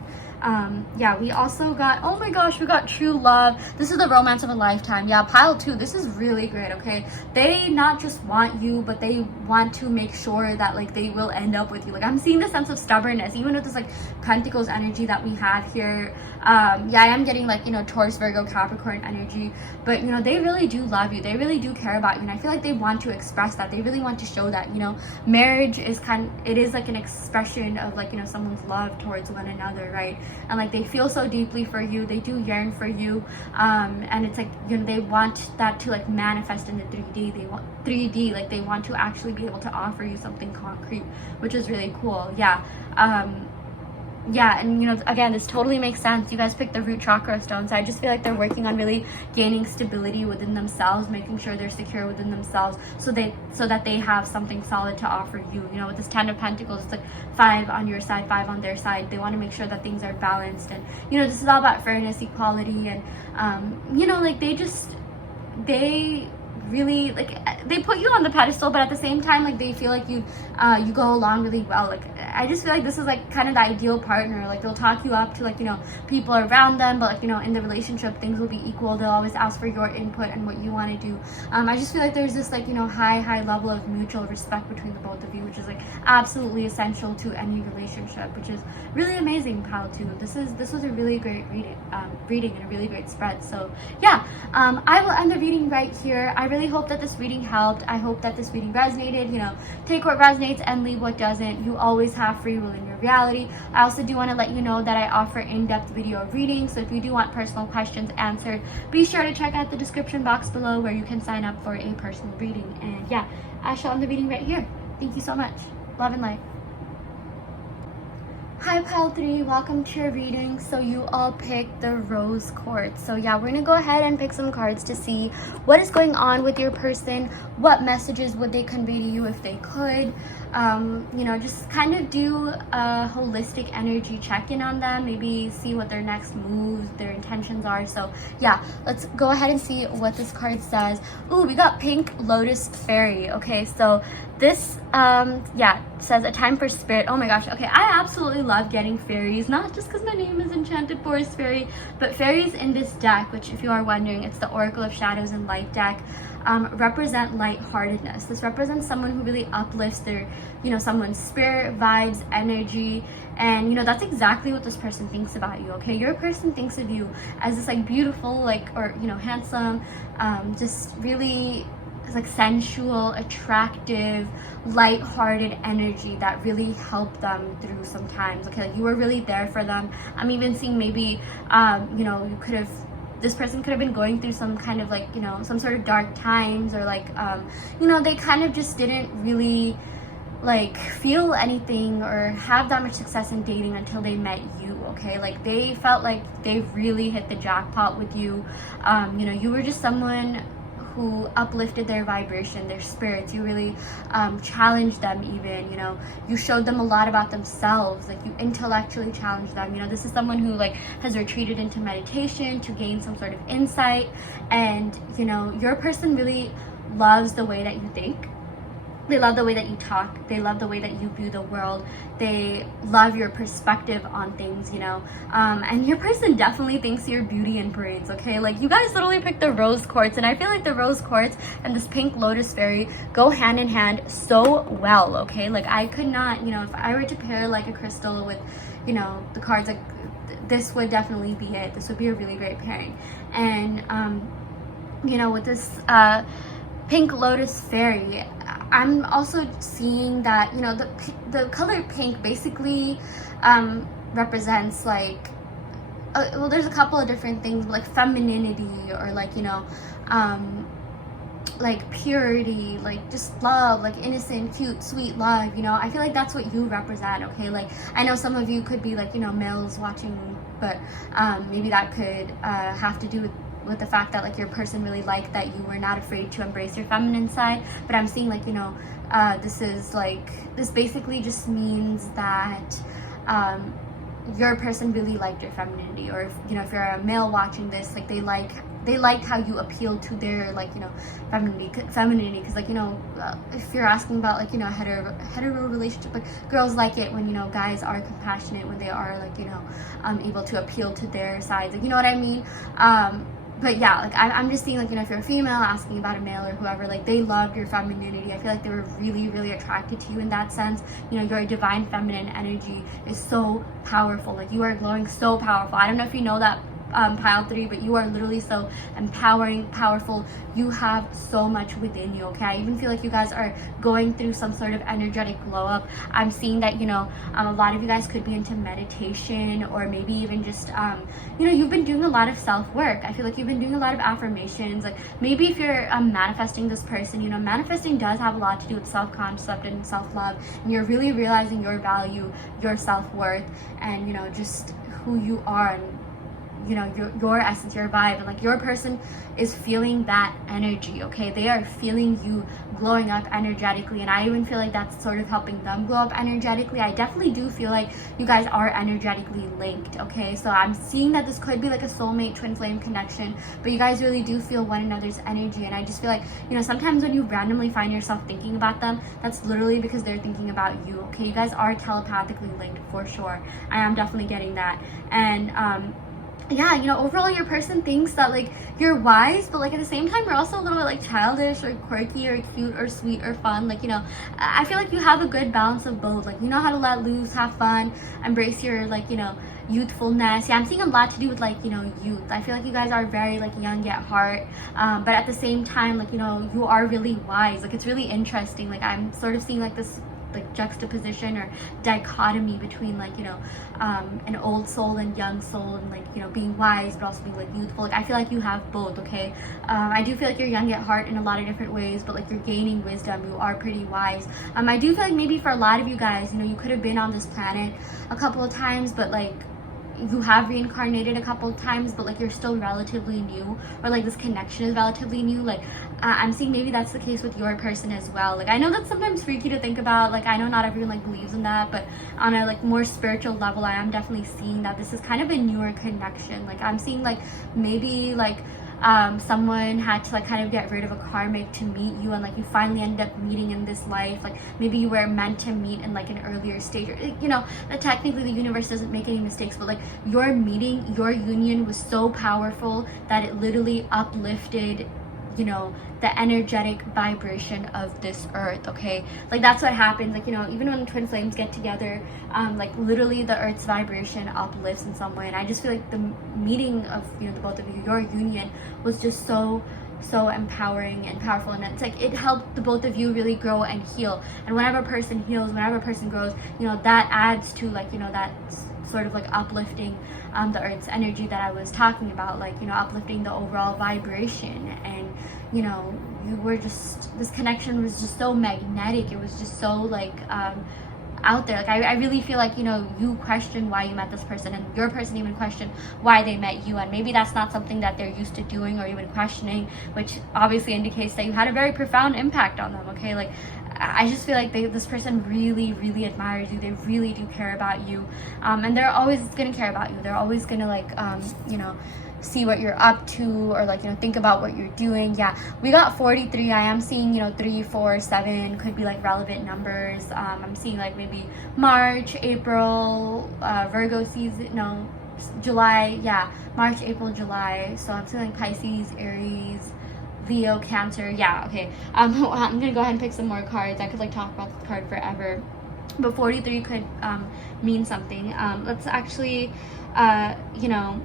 Yeah, we also got, oh my gosh, we got true love. This is the romance of a lifetime. Yeah, Pile 2, this is really great. Okay, they not just want you, but they want to make sure that like they will end up with you. Like, I'm seeing the sense of stubbornness even with this like Pentacles energy that we have here. Yeah, I am getting like, you know, Taurus, Virgo, Capricorn energy, but you know, they really do love you, they really do care about you, and I feel like they want to express that. They really want to show that, you know, marriage is it is like an expression of like, you know, someone's love towards one another, right? And like, they feel so deeply for you, they do yearn for you, and it's like, you know, they want that to like manifest in the 3D. They want 3D, like they want to actually be able to offer you something concrete, which is really cool. Yeah. Yeah, and you know, again, this totally makes sense. You guys picked the root chakra stone, so I just feel like they're working on really gaining stability within themselves, making sure they're secure within themselves, so that they have something solid to offer you. You know, with this 10 of Pentacles, it's like 5 on your side, 5 on their side. They want to make sure that things are balanced, and you know, this is all about fairness, equality, and you know, like they really, like, they put you on the pedestal, but at the same time, like, they feel like you go along really well. Like, I just feel like this is like kind of the ideal partner. Like, they'll talk you up to like, you know, people around them, but like, you know, in the relationship things will be equal. They'll always ask for your input and what you want to do. I just feel like there's this like, you know, high level of mutual respect between the both of you, which is like absolutely essential to any relationship, which is really amazing. Pile 2, this was a really great reading and a really great spread. So yeah, I will end the reading right here. I really hope that this reading helped. I hope that this reading resonated. You know, take what resonates and leave what doesn't. You always have free will in your reality. I also do want to let you know that I offer in-depth video readings, so if you do want personal questions answered, be sure to check out the description box below where you can sign up for a personal reading. And yeah, I shall end the reading right here. Thank you so much. Love and light. Hi Pile 3, welcome to your reading. So you all picked the Rose Quartz. So yeah, we're gonna go ahead and pick some cards to see what is going on with your person. What messages would they convey to you if they could? You know, just kind of do a holistic energy check-in on them. Maybe see what their next moves, their intentions are. So yeah, let's go ahead and see what this card says. Ooh, we got Pink Lotus Fairy. Okay, so this yeah, says a time for spirit. Oh my gosh, okay, I absolutely love getting fairies, not just because my name is Enchanted Forest Fairy, but fairies in this deck, which if you are wondering, it's the Oracle of Shadows and Light deck, represent lightheartedness. This represents someone who really uplifts their, you know, someone's spirit, vibes, energy, and you know, that's exactly what this person thinks about you. Okay, your person thinks of you as this like beautiful, like, or you know, handsome, just really like sensual, attractive, light-hearted energy that really helped them through some times. Okay, like you were really there for them. I'm even seeing maybe you know, this person could have been going through some kind of like, you know, some sort of dark times, or like you know, they kind of just didn't really like feel anything or have that much success in dating until they met you. Okay, like they felt like they really hit the jackpot with you. You know, you were just someone who uplifted their vibration, their spirits. You really challenged them even, you know, you showed them a lot about themselves, like you intellectually challenged them. You know, this is someone who like has retreated into meditation to gain some sort of insight, and you know, your person really loves the way that you think. They love the way that you talk. They love the way that you view the world. They love your perspective on things, you know. And your person definitely thinks you're beauty in parades, okay? Like, you guys literally picked the Rose Quartz, and I feel like the Rose Quartz and this Pink Lotus Fairy go hand in hand so well, okay? Like, I could not, you know, if I were to pair like a crystal with, you know, the cards, like, this would definitely be it. This would be a really great pairing. And, you know, with this Pink Lotus Fairy, I'm also seeing that, you know, the color pink basically represents like, well, there's a couple of different things, like femininity, or like, you know, like purity, like just love, like innocent, cute, sweet love, you know. I feel like that's what you represent, okay? Like, I know some of you could be like, you know, males watching, but maybe that could have to do with the fact that like your person really liked that you were not afraid to embrace your feminine side. But I'm seeing like, you know, this basically just means that your person really liked your femininity, or if, you know, if you're a male watching this, like they liked how you appeal to their, like, you know, femininity, because like, you know, if you're asking about like, you know, hetero relationship, like girls like it when, you know, guys are compassionate, when they are like, you know, able to appeal to their sides, like, you know what I mean. But yeah, like I'm just seeing like, you know, if you're a female asking about a male or whoever, like they loved your femininity. I feel like they were really, really attracted to you in that sense. You know, your divine feminine energy is so powerful. Like you are glowing so powerful. I don't know if you know that, pile 3, but you are literally so empowering, powerful. You have so much within you, okay? I even feel like you guys are going through some sort of energetic glow up. I'm seeing that, you know, a lot of you guys could be into meditation, or maybe even just you know, you've been doing a lot of self-work. I feel like you've been doing a lot of affirmations. Like maybe if you're manifesting this person, you know, manifesting does have a lot to do with self-concept and self-love, and you're really realizing your value, your self-worth, and, you know, just who you are, and, you know, your essence, your vibe, and like your person is feeling that energy, okay? They are feeling you glowing up energetically, and I even feel like that's sort of helping them glow up energetically. I definitely do feel like you guys are energetically linked, okay? So I'm seeing that this could be like a soulmate twin flame connection, but you guys really do feel one another's energy. And I just feel like, you know, sometimes when you randomly find yourself thinking about them, that's literally because they're thinking about you, okay? You guys are telepathically linked for sure. I am definitely getting that. And yeah, you know, overall your person thinks that like you're wise, but like at the same time you're also a little bit like childish or quirky or cute or sweet or fun. Like, you know, I feel like you have a good balance of both. Like, you know how to let loose, have fun, embrace your, like, you know, youthfulness. Yeah, I'm seeing a lot to do with like, you know, youth. I feel like you guys are very like young at heart, but at the same time, like, you know, you are really wise. Like, it's really interesting. Like, I'm sort of seeing like this like juxtaposition or dichotomy between like, you know, an old soul and young soul, and like, you know, being wise but also being like youthful. Like, I feel like you have both, okay? I do feel like you're young at heart in a lot of different ways, but like you're gaining wisdom. You are pretty wise. I do feel like maybe for a lot of you guys, you know, you could have been on this planet a couple of times, but like you have reincarnated a couple of times, but like you're still relatively new, or like this connection is relatively new. Like I'm seeing maybe that's the case with your person as well. Like, I know that's sometimes freaky to think about. Like, I know not everyone like believes in that, but on a like more spiritual level, I am definitely seeing that this is kind of a newer connection. Like, I'm seeing like maybe like someone had to like kind of get rid of a karmic to meet you, and like you finally ended up meeting in this life. Like, maybe you were meant to meet in like an earlier stage, or, you know, that technically the universe doesn't make any mistakes, but like your meeting, your union was so powerful that it literally uplifted, you know, the energetic vibration of this earth, okay? Like, that's what happens. Like, you know, even when twin flames get together, like literally the earth's vibration uplifts in some way. And I just feel like the meeting of, you know, the both of you, your union was just so empowering and powerful, and it's like it helped the both of you really grow and heal. And whenever a person heals, whenever a person grows, you know, that adds to like, you know, that sort of like uplifting the earth's energy that I was talking about, like, you know, uplifting the overall vibration. And, you know, you were just, this connection was just so magnetic. It was just so like out there. Like, I really feel like, you know, you question why you met this person, and your person even questioned why they met you, and maybe that's not something that they're used to doing or even questioning, which obviously indicates that you had a very profound impact on them, okay? Like, I just feel like this person really, really admires you. They really do care about you, and they're always gonna care about you. They're always gonna like, you know, see what you're up to, or like, you know, think about what you're doing. Yeah, we got 43. I am seeing, you know, 3, 4, 7 could be like relevant numbers. I'm seeing like maybe March, April, Virgo season, no, July. Yeah, March, April, July. So I'm seeing like Pisces, Aries, Leo, Cancer. Yeah, okay. I'm gonna go ahead and pick some more cards. I could like talk about this card forever, but 43 could mean something. Let's actually, you know,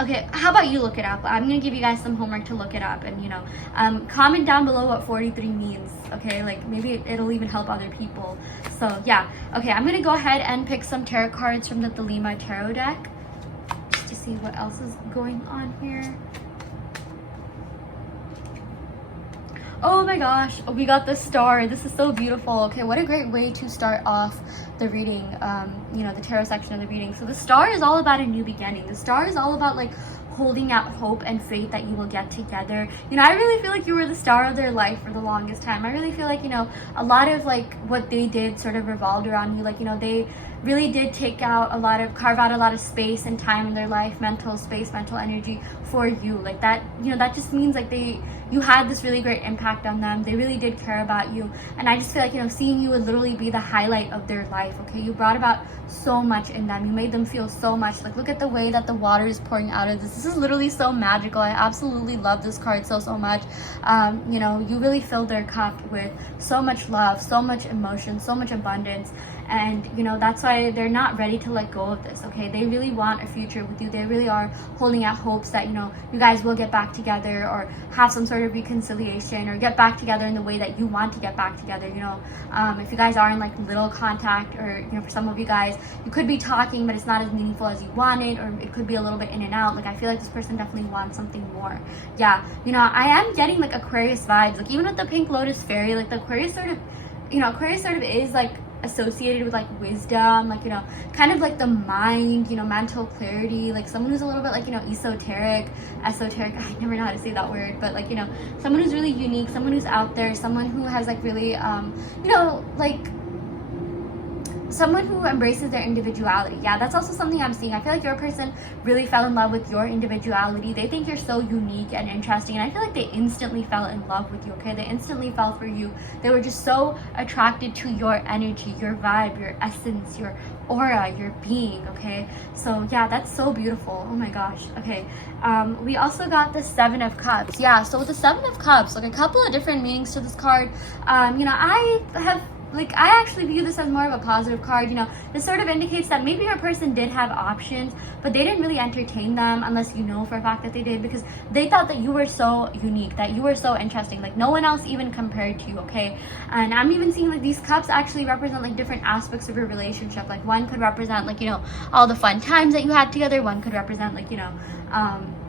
Okay, how about you look it up? I'm gonna give you guys some homework to look it up, and comment down below what 43 means. Okay, like maybe it'll even help other people. So yeah, okay, I'm gonna go ahead and pick some tarot cards from the Thelema tarot deck just to see what else is going on here. Oh my gosh, we got the star. This is so beautiful. Okay, what a great way to start off the reading, the tarot section of the reading. So the star is all about a new beginning. The star is all about like holding out hope and faith that you will get together. I really feel like you were the star of their life for the longest time. I really feel like, a lot of like what they did sort of revolved around you. Like, they really did carve out a lot of space and time in their life, mental space, mental energy for you. Like that, that just means like you had this really great impact on them. They really did care about you. And I just feel like, seeing you would literally be the highlight of their life, okay? You brought about so much in them. You made them feel so much. Like, look at the way that the water is pouring out of this. This is literally so magical. I absolutely love this card so much. You really filled their cup with so much love, so much emotion, so much abundance. And, that's why they're not ready to let go of this, okay? They really want a future with you. They really are holding out hopes that, you guys will get back together or have some sort of reconciliation or get back together in the way that you want to get back together. If you guys are in like little contact, or, for some of you guys, you could be talking, but it's not as meaningful as you wanted, or it could be a little bit in and out. Like, I feel like this person definitely wants something more. Yeah, I am getting like Aquarius vibes. Like, even with the pink lotus fairy, like the Aquarius sort of is like associated with like wisdom, like kind of like the mind, mental clarity, like someone who's a little bit like esoteric. I never know how to say that word, but like someone who's really unique, someone who's out there, someone who has like really like someone who embraces their individuality. Yeah, that's also something I'm seeing. I feel like your person really fell in love with your individuality. They think you're so unique and interesting, and I feel like they instantly fell in love with you, okay? They instantly fell for you. They were just so attracted to your energy, your vibe, your essence, your aura, your being, okay? So yeah, that's so beautiful. Oh my gosh. Okay, we also got the Seven of Cups. Yeah, so with the Seven of Cups, like a couple of different meanings to this card. I actually view this as more of a positive card. This sort of indicates that maybe your person did have options, but they didn't really entertain them unless you know for a fact that they did, because they thought that you were so unique, that you were so interesting, like no one else even compared to you, okay? And I'm even seeing like these cups actually represent like different aspects of your relationship. Like one could represent like, all the fun times that you had together. One could represent like,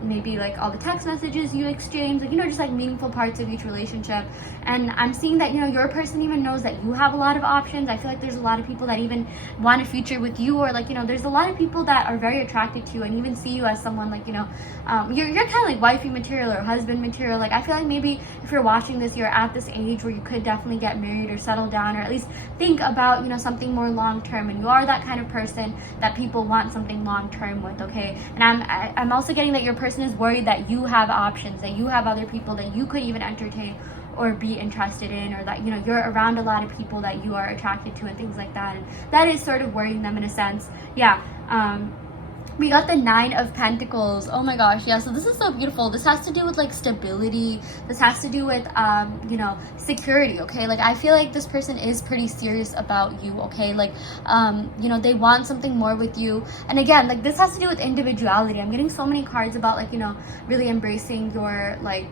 maybe like all the text messages you exchange, like just like meaningful parts of each relationship. And I'm seeing that your person even knows that you have a lot of options. I feel like there's a lot of people that even want a future with you, or like there's a lot of people that are very attracted to you and even see you as someone like you're kind of like wifey material or husband material. Like I feel like maybe if you're watching this, you're at this age where you could definitely get married or settle down, or at least think about something more long term, and you are that kind of person that people want something long term with, okay? And I'm also getting that your person is worried that you have options, that you have other people that you could even entertain or be interested in, or that you're around a lot of people that you are attracted to and things like that, and that is sort of worrying them in a sense. Yeah. We got the Nine of Pentacles. Oh my gosh, yeah, so this is so beautiful. This has to do with like stability. This has to do with security, okay? Like I feel like this person is pretty serious about you, okay? Like they want something more with you. And again, like this has to do with individuality. I'm getting so many cards about like really embracing your like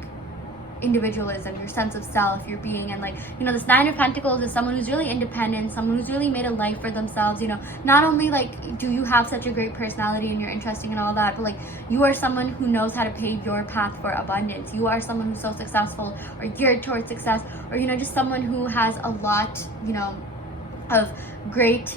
individualism, your sense of self, your being. And like this Nine of Pentacles is someone who's really independent, someone who's really made a life for themselves. Not only like do you have such a great personality and you're interesting and all that, but like you are someone who knows how to pave your path for abundance. You are someone who's so successful or geared towards success, or just someone who has a lot of great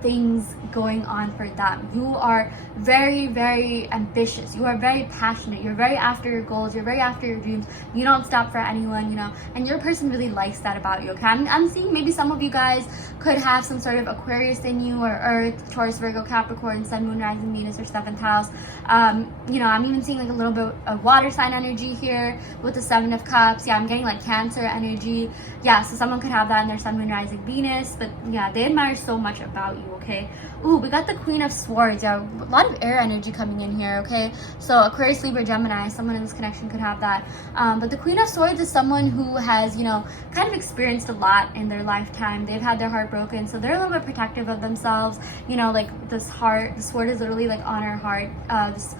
things going on for them. You are very, very ambitious. You are very passionate. You're very after your goals. You're very after your dreams. You don't stop for anyone, and your person really likes that about you, okay? I'm seeing maybe some of you guys could have some sort of Aquarius in you, or Earth, Taurus, Virgo, Capricorn, Sun, Moon, Rising, Venus, or 7th house. I'm even seeing like a little bit of water sign energy here with the Seven of Cups. Yeah, I'm getting like Cancer energy. Yeah, so someone could have that in their Sun, Moon, Rising, Venus, but yeah, they admire so much about you, okay? Ooh, we got the Queen of Swords. Yeah, a lot of air energy coming in here, okay? So Aquarius, Libra, Gemini, someone in this connection could have that. But the Queen of Swords is someone who has, kind of experienced a lot in their lifetime. They've had their heart broken, so they're a little bit protective of themselves. Like this heart, the sword is literally like on her heart. This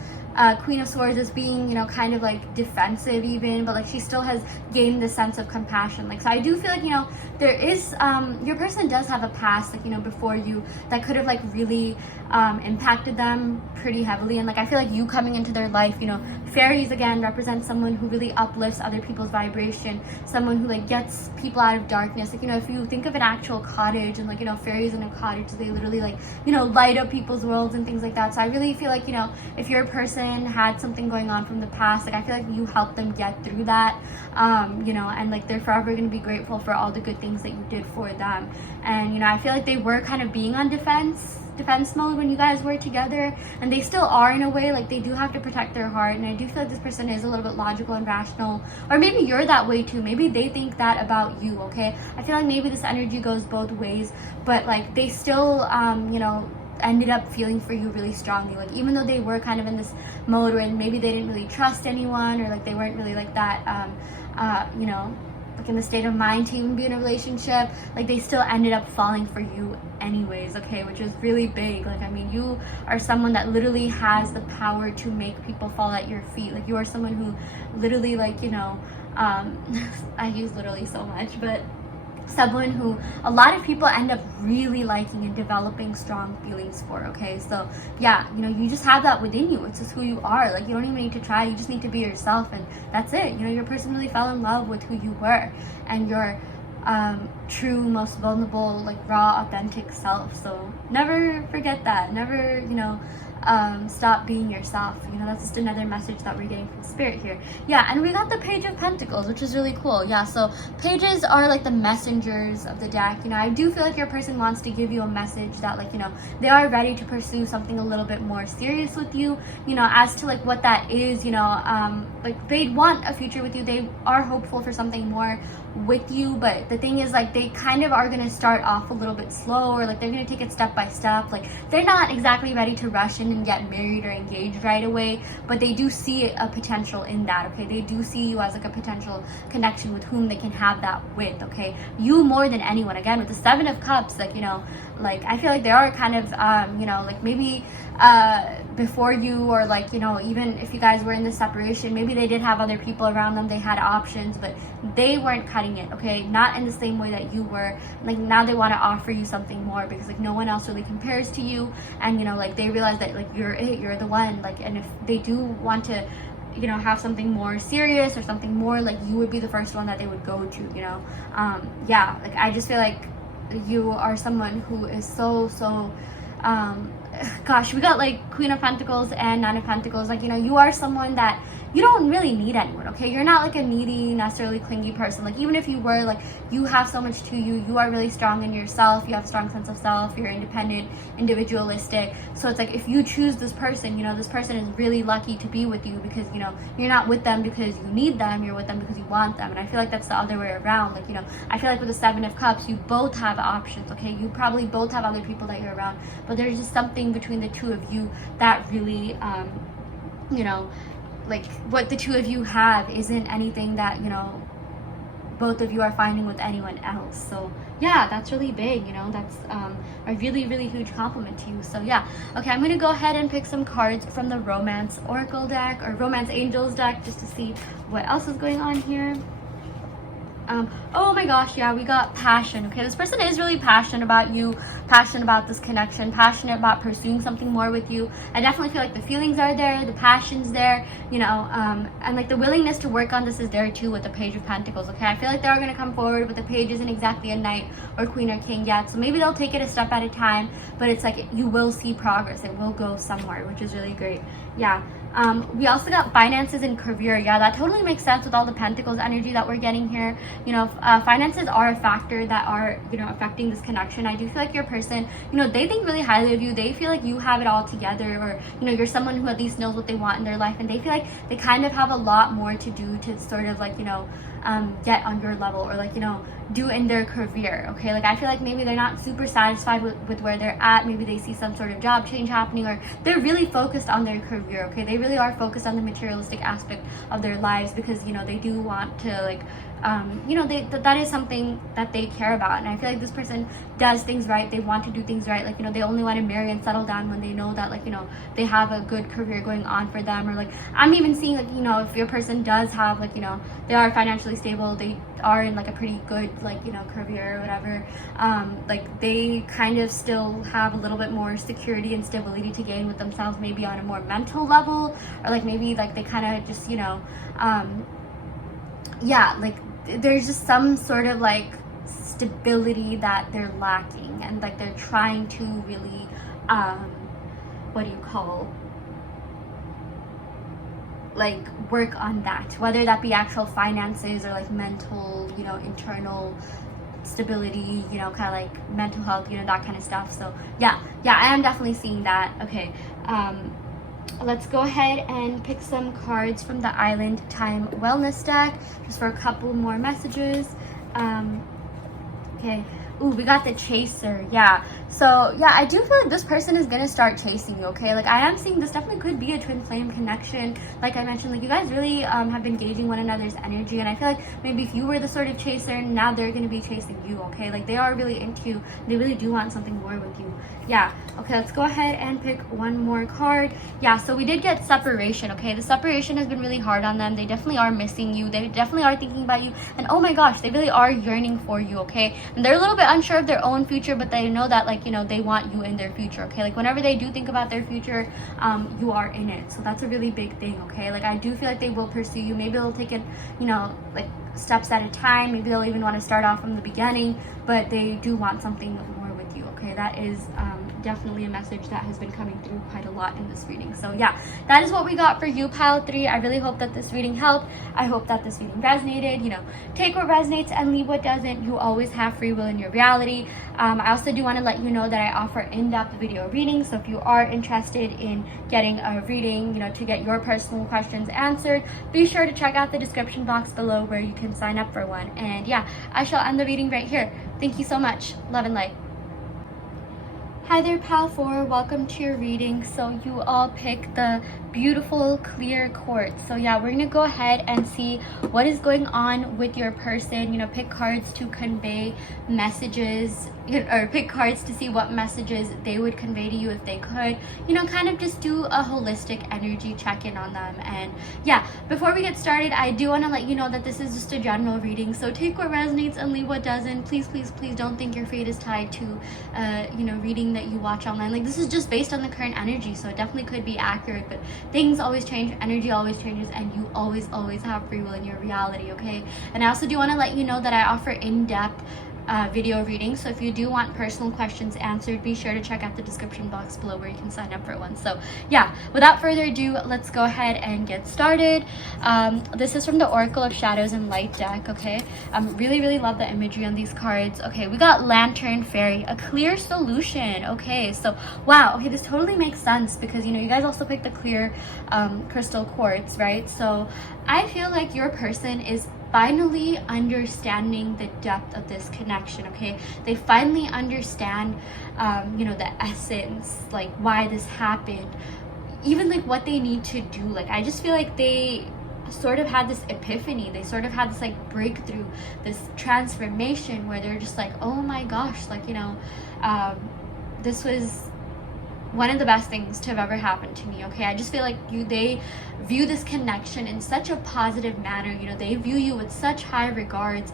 Queen of Swords as being, you know, kind of like defensive even, but like she still has gained this sense of compassion. Like, so I do feel like, you know, there is, your person does have a past, like, you know, before you that could have like really impacted them pretty heavily. And like, I feel like you coming into their life, you know, fairies again represent someone who really uplifts other people's vibration, someone who like gets people out of darkness. Like, you know, if you think of an actual cottage and like, you know, fairies in a cottage, they literally like, you know, light up people's worlds and things like that. So I really feel like, you know, if your person had something going on from the past, like I feel like you helped them get through that, you know, and like they're forever going to be grateful for all the good things that you did for them. And you know, I feel like they were kind of being on defense mode when you guys were together, and they still are in a way. Like, they do have to protect their heart, and I do feel like this person is a little bit logical and rational, or maybe you're that way too. Maybe they think that about you. Okay, I feel like maybe this energy goes both ways, but like they still you know, ended up feeling for you really strongly. Like, even though they were kind of in this mode where maybe they didn't really trust anyone, or like they weren't really like that you know, like in the state of mind to even be in a relationship, like they still ended up falling for you anyways, okay, which is really big. Like, I mean, you are someone that literally has the power to make people fall at your feet. Like, you are someone who literally, like, you know, I use literally so much, but someone who a lot of people end up really liking and developing strong feelings for, okay? So yeah, you know, you just have that within you. It's just who you are. Like, you don't even need to try, you just need to be yourself, and that's it. You know, your person really fell in love with who you were and your true, most vulnerable, like raw, authentic self. So never forget that. Never, you know, stop being yourself. You know, that's just another message that we're getting from spirit here. Yeah, and we got the Page of Pentacles, which is really cool. Yeah, so pages are like the messengers of the deck. You know, I do feel like your person wants to give you a message that, like, you know, they are ready to pursue something a little bit more serious with you. You know, as to like what that is, you know, like they want a future with you. They are hopeful for something more with you, but the thing is, like, they kind of are going to start off a little bit slow, or like they're going to take it step by step. Like, they're not exactly ready to rush in and get married or engaged right away, but they do see a potential in that, okay? They do see you as like a potential connection with whom they can have that with, okay? You more than anyone. Again, with the Seven of Cups, like, you know, like I feel like they are kind of you know, like maybe before you, or like, you know, even if you guys were in this separation, maybe they did have other people around them, they had options, but they weren't cutting it, okay? Not in the same way that you were. Like, now they want to offer you something more, because like no one else really compares to you, and you know, like they realize that like you're it, you're the one. Like, and if they do want to, you know, have something more serious or something more, like you would be the first one that they would go to, you know. Yeah, like I just feel like you are someone who is so gosh, we got like Queen of Pentacles and Nine of Pentacles. Like, you know, you are someone that you don't really need anyone, okay? You're not like a needy, necessarily clingy person. Like, even if you were, like, you have so much to you. You are really strong in yourself. You have a strong sense of self. You're independent, individualistic. So it's like, if you choose this person, you know, this person is really lucky to be with you, because, you know, you're not with them because you need them. You're with them because you want them. And I feel like that's the other way around. Like, you know, I feel like with the Seven of Cups, you both have options, okay? You probably both have other people that you're around, but there's just something between the two of you that really, you know, like what the two of you have isn't anything that, you know, both of you are finding with anyone else. So yeah, that's really big. You know, that's a really huge compliment to you. So yeah, okay, I'm gonna go ahead and pick some cards from the Romance Oracle deck, or Romance Angels deck, just to see what else is going on here. Oh my gosh, yeah, we got passion. Okay, this person is really passionate about you, passionate about this connection, passionate about pursuing something more with you. I definitely feel like the feelings are there, the passion's there, you know, and like the willingness to work on this is there too with the Page of Pentacles. Okay, I feel like they're gonna come forward, but the page isn't exactly a knight or queen or king yet, so maybe they'll take it a step at a time, but it's like you will see progress. It will go somewhere, which is really great. Yeah. We also got finances and career. Yeah, that totally makes sense with all the Pentacles energy that we're getting here. You know, finances are a factor that are, you know, affecting this connection. I do feel like your person, you know, they think really highly of you. They feel like you have it all together, or, you know, you're someone who at least knows what they want in their life, and they feel like they kind of have a lot more to do to sort of like, you know, get on your level, or like, you know, do in their career, okay? Like, I feel like maybe they're not super satisfied with where they're at. Maybe they see some sort of job change happening, or they're really focused on their career, okay? They really are focused on the materialistic aspect of their lives, because, you know, they do want to, like, you know, that is something that they care about. And I feel like this person does things right. They want to do things right. Like, you know, they only want to marry and settle down when they know that, like, you know, they have a good career going on for them. Or like, I'm even seeing, like, you know, if your person does have, like, you know, they are financially stable, they are in like a pretty good, like, you know, career or whatever, like they kind of still have a little bit more security and stability to gain with themselves, maybe on a more mental level, or like maybe like they kind of just, you know, yeah, like there's just some sort of like stability that they're lacking, and like they're trying to really what do you call, like work on that, whether that be actual finances or like mental, you know, internal stability, you know, kind of like mental health, you know, that kind of stuff. So yeah, I am definitely seeing that. Okay, let's go ahead and pick some cards from the Island Time Wellness deck just for a couple more messages. Okay. Ooh, we got the Chaser. Yeah. So yeah, I do feel like this person is gonna start chasing you, okay? Like, I am seeing this definitely could be a twin flame connection. Like I mentioned, like you guys really have been gauging one another's energy, and I feel like maybe if you were the sort of chaser, now they're gonna be chasing you, okay? Like they are really into you. They really do want something more with you. Yeah. Okay, let's go ahead and pick one more card. Yeah, so we did get separation, okay? The separation has been really hard on them. They definitely are missing you. They definitely are thinking about you. And oh my gosh, they really are yearning for you, okay? And they're a little bit unsure of their own future, but they know that, like, you know, they want you in their future, okay? Like whenever they do think about their future, you are in it. So that's a really big thing, okay? Like I do feel like they will pursue you. Maybe they'll take it, you know, like steps at a time. Maybe they'll even want to start off from the beginning, but they do want something more with you, okay? That is definitely a message that has been coming through quite a lot in this reading. So yeah, that is what we got for you, pile 3. I really hope that this reading helped. I hope that this reading resonated. You know, take what resonates and leave what doesn't. You always have free will in your reality. I also do want to let you know that I offer in-depth video readings. So if you are interested in getting a reading, you know, to get your personal questions answered, be sure to check out the description box below where you can sign up for one. And yeah, I shall end the reading right here. Thank you so much. Love and light. Hi there, pal 4. Welcome to your reading. So you all pick the beautiful clear quartz. So yeah, we're gonna go ahead and see what is going on with your person. You know, pick cards to convey messages, or pick cards to see what messages they would convey to you if they could. You know, kind of just do a holistic energy check-in on them. And yeah, before we get started, I do want to let you know that this is just a general reading, so take what resonates and leave what doesn't. Please don't think your fate is tied to you know, reading that you watch online. Like, this is just based on the current energy, so it definitely could be accurate, but things always change, energy always changes, and you always have free will in your reality, okay? And I also do want to let you know that I offer in-depth video readings. So if you do want personal questions answered, be sure to check out the description box below where you can sign up for one. So yeah, without further ado, let's go ahead and get started. This is from the Oracle of Shadows and Light deck, okay? Really love the imagery on these cards. Okay, we got Lantern Fairy, a clear solution. Okay, so wow, okay, this totally makes sense because, you know, you guys also picked the clear crystal quartz, right? So I feel like your person is finally understanding the depth of this connection, okay? They finally understand, you know, the essence, like why this happened, even like what they need to do. Like, I just feel like they sort of had this epiphany. They sort of had this like breakthrough, this transformation where they're just like, oh my gosh, like, you know, this was one of the best things to have ever happened to me, okay? I just feel like they view this connection in such a positive manner. You know, they view you with such high regards.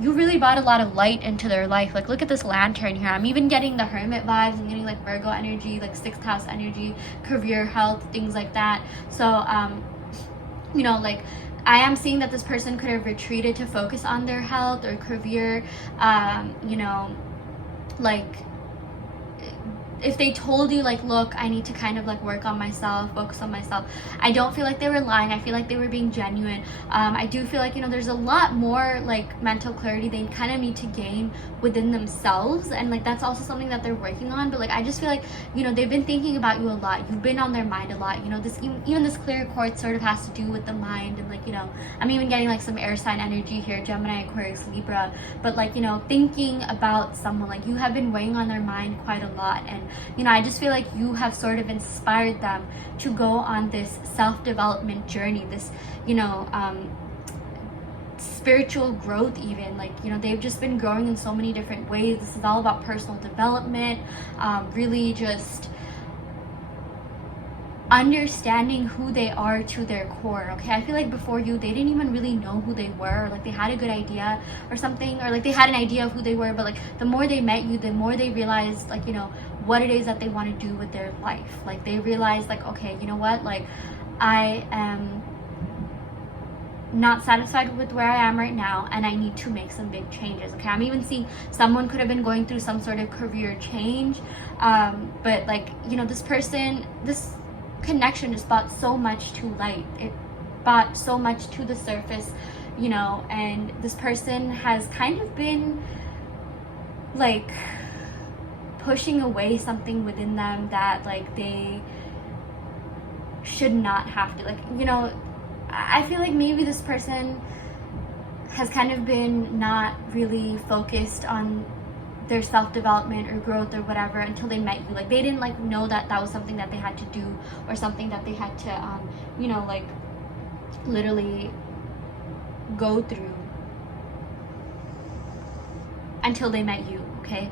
You really brought a lot of light into their life. Like, look at this lantern here. I'm even getting the Hermit vibes. I'm getting like Virgo energy, like 6th house energy, career, health, things like that. So, you know, like, I am seeing that this person could have retreated to focus on their health or career, you know, like, if they told you, like, look, I need to kind of like work on myself, focus on myself, I don't feel like they were lying. I feel like they were being genuine. I do feel like, you know, there's a lot more like mental clarity they kind of need to gain within themselves, and like that's also something that they're working on. But like, I just feel like, you know, they've been thinking about you a lot. You've been on their mind a lot. You know, this even this clear quartz sort of has to do with the mind, and like, you know, I'm even getting like some air sign energy here, Gemini, Aquarius, Libra. But like, you know, thinking about someone, like, you have been weighing on their mind quite a lot. And you know, I just feel like you have sort of inspired them to go on this self-development journey, this, you know, spiritual growth even. Like, you know, they've just been growing in so many different ways. This is all about personal development, really just understanding who they are to their core. Okay, I feel like before you, they didn't even really know who they were, or like they had a good idea or something, or like they had an idea of who they were, but like the more they met you, the more they realized, like, you know, what it is that they want to do with their life. Like they realized, like, okay, you know what, like I am not satisfied with where I am right now, and I need to make some big changes. Okay, I'm even seeing someone could have been going through some sort of career change, but like, you know, this person, this connection just brought so much to light. It brought so much to the surface, you know, and this person has kind of been like pushing away something within them that like they should not have to, like, you know, I feel like maybe this person has kind of been not really focused on their self-development or growth or whatever until they met you. Like they didn't like know that that was something that they had to do, or something that they had to you know, like literally go through until they met you. Okay,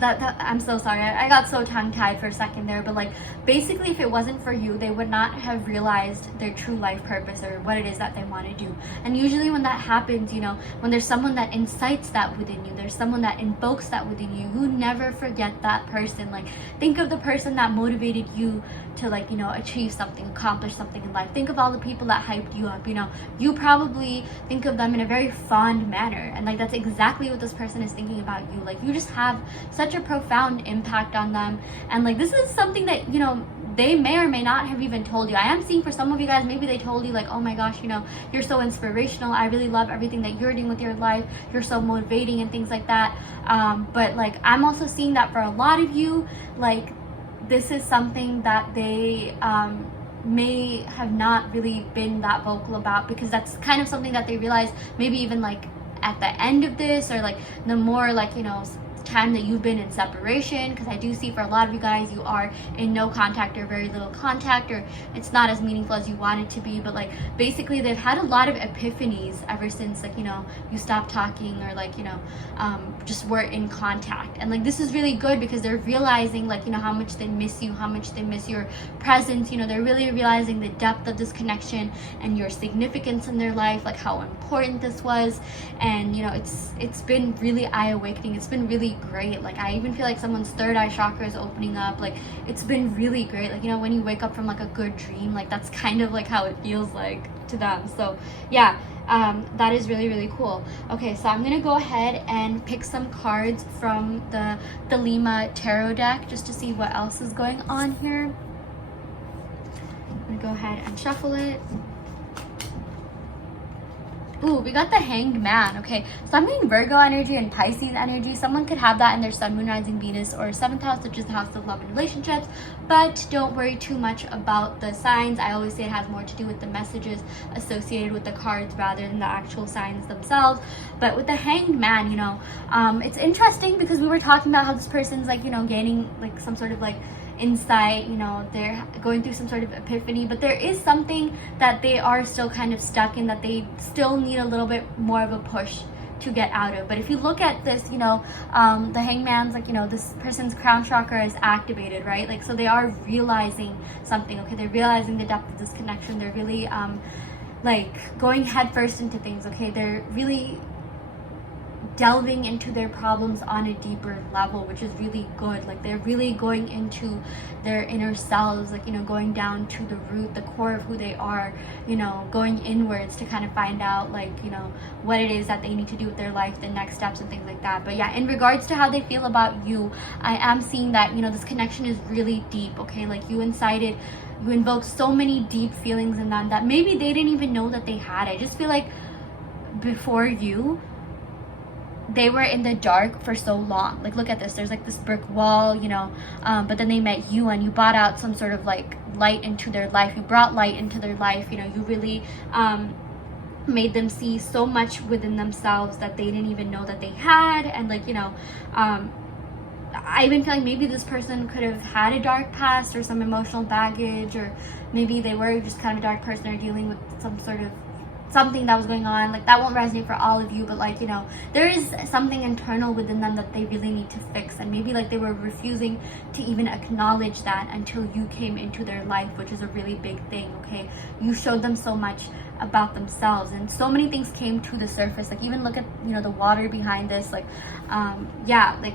that I'm so sorry, I got so tongue-tied for a second there, but like basically if it wasn't for you, they would not have realized their true life purpose or what it is that they want to do. And usually when that happens, you know, when there's someone that incites that within you, there's someone that invokes that within you, you never forget that person. Like think of the person that motivated you to, like, you know, achieve something, accomplish something in life. Think of all the people that hyped you up, you know, you probably think of them in a very fond manner, and like that's exactly what this person is thinking about you. Like you just have such a profound impact on them, and like this is something that, you know, they may or may not have even told you. I am seeing for some of you guys, maybe they told you like, oh my gosh, you know, you're so inspirational, I really love everything that you're doing with your life, you're so motivating and things like that, but like I'm also seeing that for a lot of you, like this is something that they may have not really been that vocal about, because that's kind of something that they realize maybe even like at the end of this, or like the more, like, you know, time that you've been in separation, because I do see for a lot of you guys, you are in no contact or very little contact, or it's not as meaningful as you want it to be. But like basically they've had a lot of epiphanies ever since, like, you know, you stopped talking, or like, you know, just were in contact. And like this is really good because they're realizing, like, you know, how much they miss you, how much they miss your presence. You know, they're really realizing the depth of this connection and your significance in their life, like how important this was. And you know, it's been really eye-awakening. It's been really great. Like I even feel like someone's third eye chakra is opening up. Like it's been really great. Like, you know, when you wake up from like a good dream, like that's kind of like how it feels like to them. So yeah, that is really, really cool. Okay, so I'm gonna go ahead and pick some cards from the Lima tarot deck just to see what else is going on here. I'm gonna go ahead and shuffle it. Ooh, we got the Hanged Man. Okay, so I'm getting Virgo energy and Pisces energy. Someone could have that in their Sun, Moon, Rising, Venus, or 7th house, which is the house of love and relationships. But don't worry too much about the signs. I always say it has more to do with the messages associated with the cards rather than the actual signs themselves. But with the Hanged Man, you know, it's interesting because we were talking about how this person's, like, you know, gaining like some sort of like insight, you know, they're going through some sort of epiphany, but there is something that they are still kind of stuck in, that they still need a little bit more of a push to get out of. But if you look at this, you know, the Hangman's, like, you know, this person's crown chakra is activated, right? Like, so they are realizing something. Okay, they're realizing the depth of this connection. They're really like going headfirst into things. Okay, they're really delving into their problems on a deeper level, which is really good. Like they're really going into their inner selves, like, you know, going down to the root, the core of who they are, you know, going inwards to kind of find out, like, you know, what it is that they need to do with their life, the next steps and things like that. But yeah, in regards to how they feel about you, I am seeing that, you know, this connection is really deep. Okay, like you invoked so many deep feelings in them that maybe they didn't even know that they had. I just feel like before you, they were in the dark for so long. Like, look at this, there's like this brick wall, you know, but then they met you and you brought out some sort of like light into their life. You brought light into their life, you know, you really made them see so much within themselves that they didn't even know that they had. And like, you know, I even feel like maybe this person could have had a dark past or some emotional baggage, or maybe they were just kind of a dark person or dealing with some sort of something that was going on, like that won't resonate for all of you, but like, you know, there is something internal within them that they really need to fix, and maybe like they were refusing to even acknowledge that until you came into their life, which is a really big thing. Okay, you showed them so much about themselves, and so many things came to the surface. Like, even look at, you know, the water behind this, like yeah, like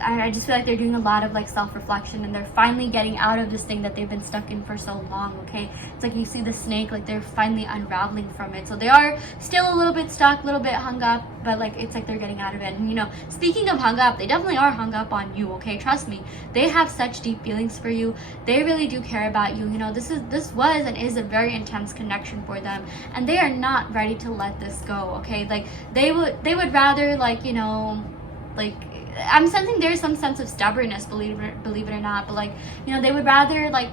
I just feel like they're doing a lot of like self-reflection, and they're finally getting out of this thing that they've been stuck in for so long. Okay, it's like you see the snake, like they're finally unraveling from it. So they are still a little bit stuck, a little bit hung up, but like it's like they're getting out of it. And you know, speaking of hung up, they definitely are hung up on you. Okay, trust me, they have such deep feelings for you. They really do care about you. You know, this was and is a very intense connection for them, and they are not ready to let this go. Okay, like they would rather, like, you know, like, I'm sensing there's some sense of stubbornness, believe it or not, but like, you know, they would rather like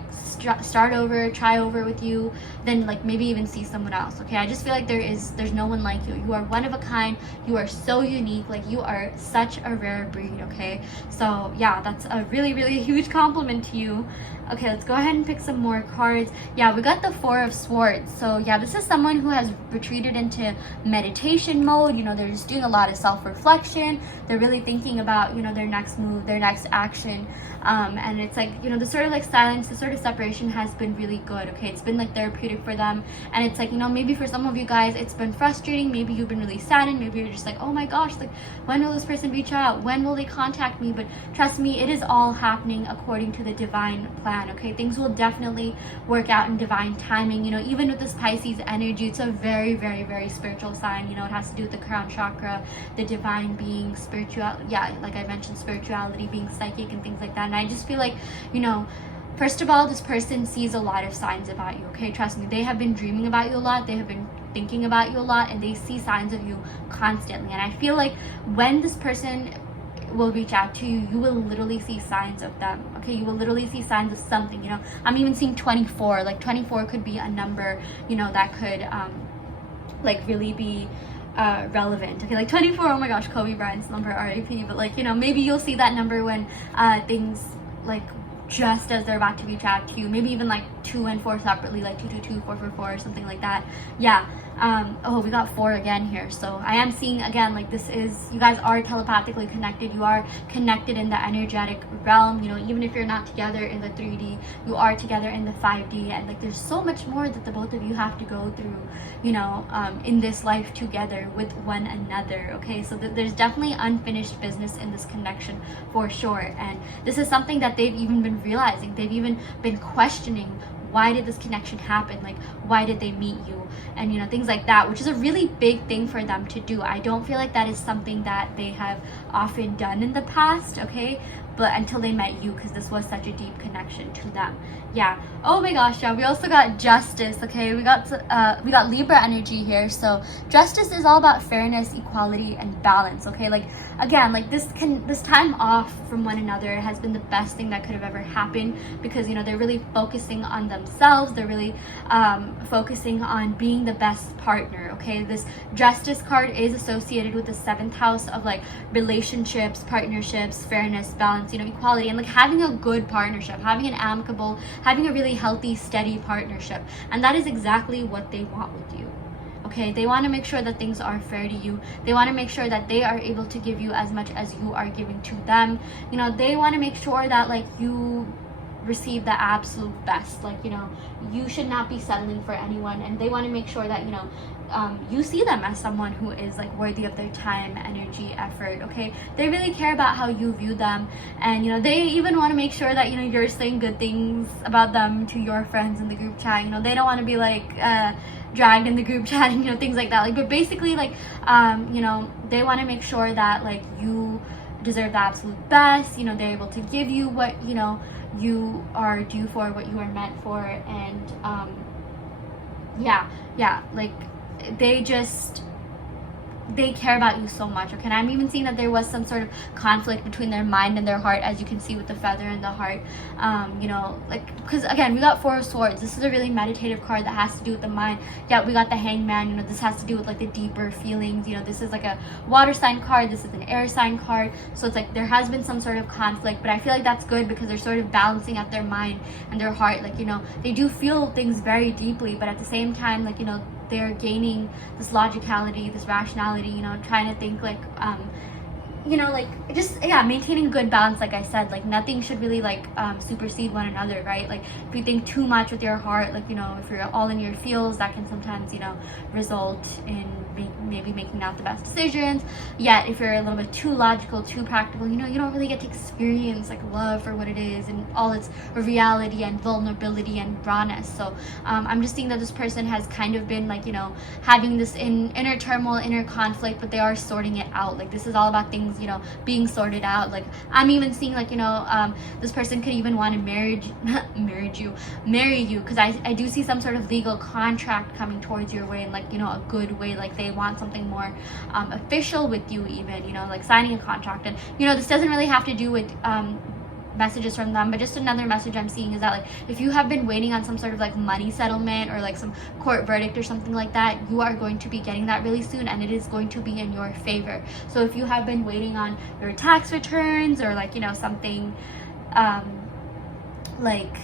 start over, try over with you, than like maybe even see someone else. Okay, I just feel like there's no one like you. You are one of a kind. You are so unique. Like, you are such a rare breed. Okay, so yeah, that's a really, really huge compliment to you. Okay, let's go ahead and pick some more cards. Yeah, we got the Four of Swords. So yeah, this is someone who has retreated into meditation mode. You know, they're just doing a lot of self-reflection. They're really thinking about, you know, their next move, their next action. And it's like, you know, the sort of like silence, the sort of separation has been really good. Okay, it's been like therapeutic for them. And it's like, you know, maybe for some of you guys it's been frustrating. Maybe you've been really saddened. Maybe you're just like, oh my gosh, like, when will this person reach out? When will they contact me? But trust me, it is all happening according to the divine plan. Okay, things will definitely work out in divine timing. You know, even with this Pisces energy, it's a very, very, very spiritual sign. You know, it has to do with the crown chakra, the divine being, spiritual, yeah, like I mentioned, spirituality, being psychic and things like that. And I just feel like, you know, first of all, this person sees a lot of signs about you. Okay, trust me, they have been dreaming about you a lot. They have been thinking about you a lot, and they see signs of you constantly. And I feel like when this person will reach out to you, you will literally see signs of them. Okay, you will literally see signs of something. You know, I'm even seeing 24. Like, 24 could be a number, you know, that could like really be relevant. Okay, like 24, oh my gosh, Kobe Bryant's number, RIP. But like, you know, maybe you'll see that number when things like just as they're about to reach out to you. Maybe even like 2 and 4 separately, like 222, 444, or something like that. Yeah. Oh, we got 4 again here. So I am seeing again, like, this is, you guys are telepathically connected. You are connected in the energetic realm. You know, even if you're not together in the 3D, you are together in the 5D. And like, there's so much more that the both of you have to go through, you know, in this life together with one another. Okay, so there's definitely unfinished business in this connection for sure. And this is something that they've even been realizing. They've even been questioning, why did this connection happen? Like, why did they meet you? And, you know, things like that, which is a really big thing for them to do. I don't feel like that is something that they have often done in the past, okay? But until they met you, because this was such a deep connection to them. Yeah. Oh my gosh, yeah. We also got Justice, okay? We got Libra energy here. So Justice is all about fairness, equality, and balance, okay? Like, again, like, this time off from one another has been the best thing that could have ever happened, because, you know, they're really focusing on themselves. They're really focusing on being the best partner, okay? This Justice card is associated with the 7th house of like relationships, partnerships, fairness, balance, you know, equality, and like having a good partnership, having an amicable, having a really healthy, steady partnership. And that is exactly what they want with you. Okay, they want to make sure that things are fair to you. They want to make sure that they are able to give you as much as you are giving to them. You know, they want to make sure that like you receive the absolute best. Like, you know, you should not be settling for anyone, and they want to make sure that, you know, you see them as someone who is like worthy of their time, energy, effort. Okay, they really care about how you view them, and you know, they even want to make sure that, you know, you're saying good things about them to your friends in the group chat. You know, they don't want to be like dragged in the group chat and, you know, things like that. Like, but basically, like, you know, they want to make sure that like you deserve the absolute best. You know, they're able to give you what, you know, you are due for, what you are meant for. And yeah, like, they care about you so much. Okay, and I'm even seeing that there was some sort of conflict between their mind and their heart, as you can see with the feather in the heart. You know, like, because again, we got 4 of Swords. This is a really meditative card that has to do with the mind. Yeah, we got the Hangman. You know, this has to do with like the deeper feelings. You know, this is like a water sign card. This is an air sign card. So it's like there has been some sort of conflict, but I feel like that's good, because they're sort of balancing out their mind and their heart. Like, you know, they do feel things very deeply, but at the same time, like, you know, they're gaining this logicality, this rationality, you know, trying to think like you know, like just, yeah, maintaining good balance. Like I said, like nothing should really like supersede one another, right? Like if you think too much with your heart, like, you know, if you're all in your feels, that can sometimes, you know, result in maybe making not the best decisions. Yet if you're a little bit too logical, too practical, you know, you don't really get to experience like love for what it is and all its reality and vulnerability and rawness. So I'm just seeing that this person has kind of been like, you know, having this inner turmoil, inner conflict, but they are sorting it out. Like this is all about things, you know, being sorted out. Like I'm even seeing like, you know, this person could even want to marry you, because I do see some sort of legal contract coming towards your way in like, you know, a good way. Like they want something more official with you, even, you know, like signing a contract. And you know, this doesn't really have to do with messages from them, but just another message I'm seeing is that like if you have been waiting on some sort of like money settlement or like some court verdict or something like that, you are going to be getting that really soon, and it is going to be in your favor. So if you have been waiting on your tax returns or like, you know, something like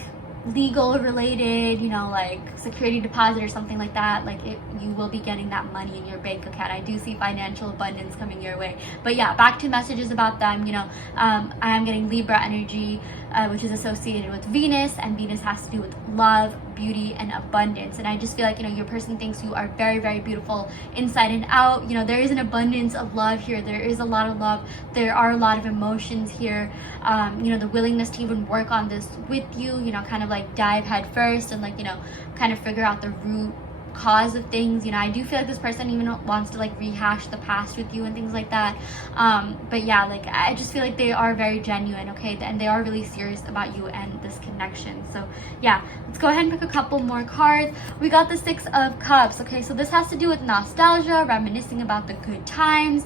legal related, you know, like security deposit or something like that, like you will be getting that money in your bank account. I do see financial abundance coming your way. But yeah, back to messages about them, you know, I am getting Libra energy, which is associated with Venus, and Venus has to do with love, beauty, and abundance. And I just feel like, you know, your person thinks you are very, very beautiful inside and out. You know, there is an abundance of love here. There is a lot of love. There are a lot of emotions here. You know, the willingness to even work on this with you, you know, kind of like dive head first and like, you know, kind of figure out the root cause of things. You know, I do feel like this person even wants to like rehash the past with you and things like that. But yeah, like I just feel like they are very genuine, okay, and they are really serious about you and this connection. So yeah, let's go ahead and pick a couple more cards. We got the Six of Cups. Okay, so this has to do with nostalgia, reminiscing about the good times,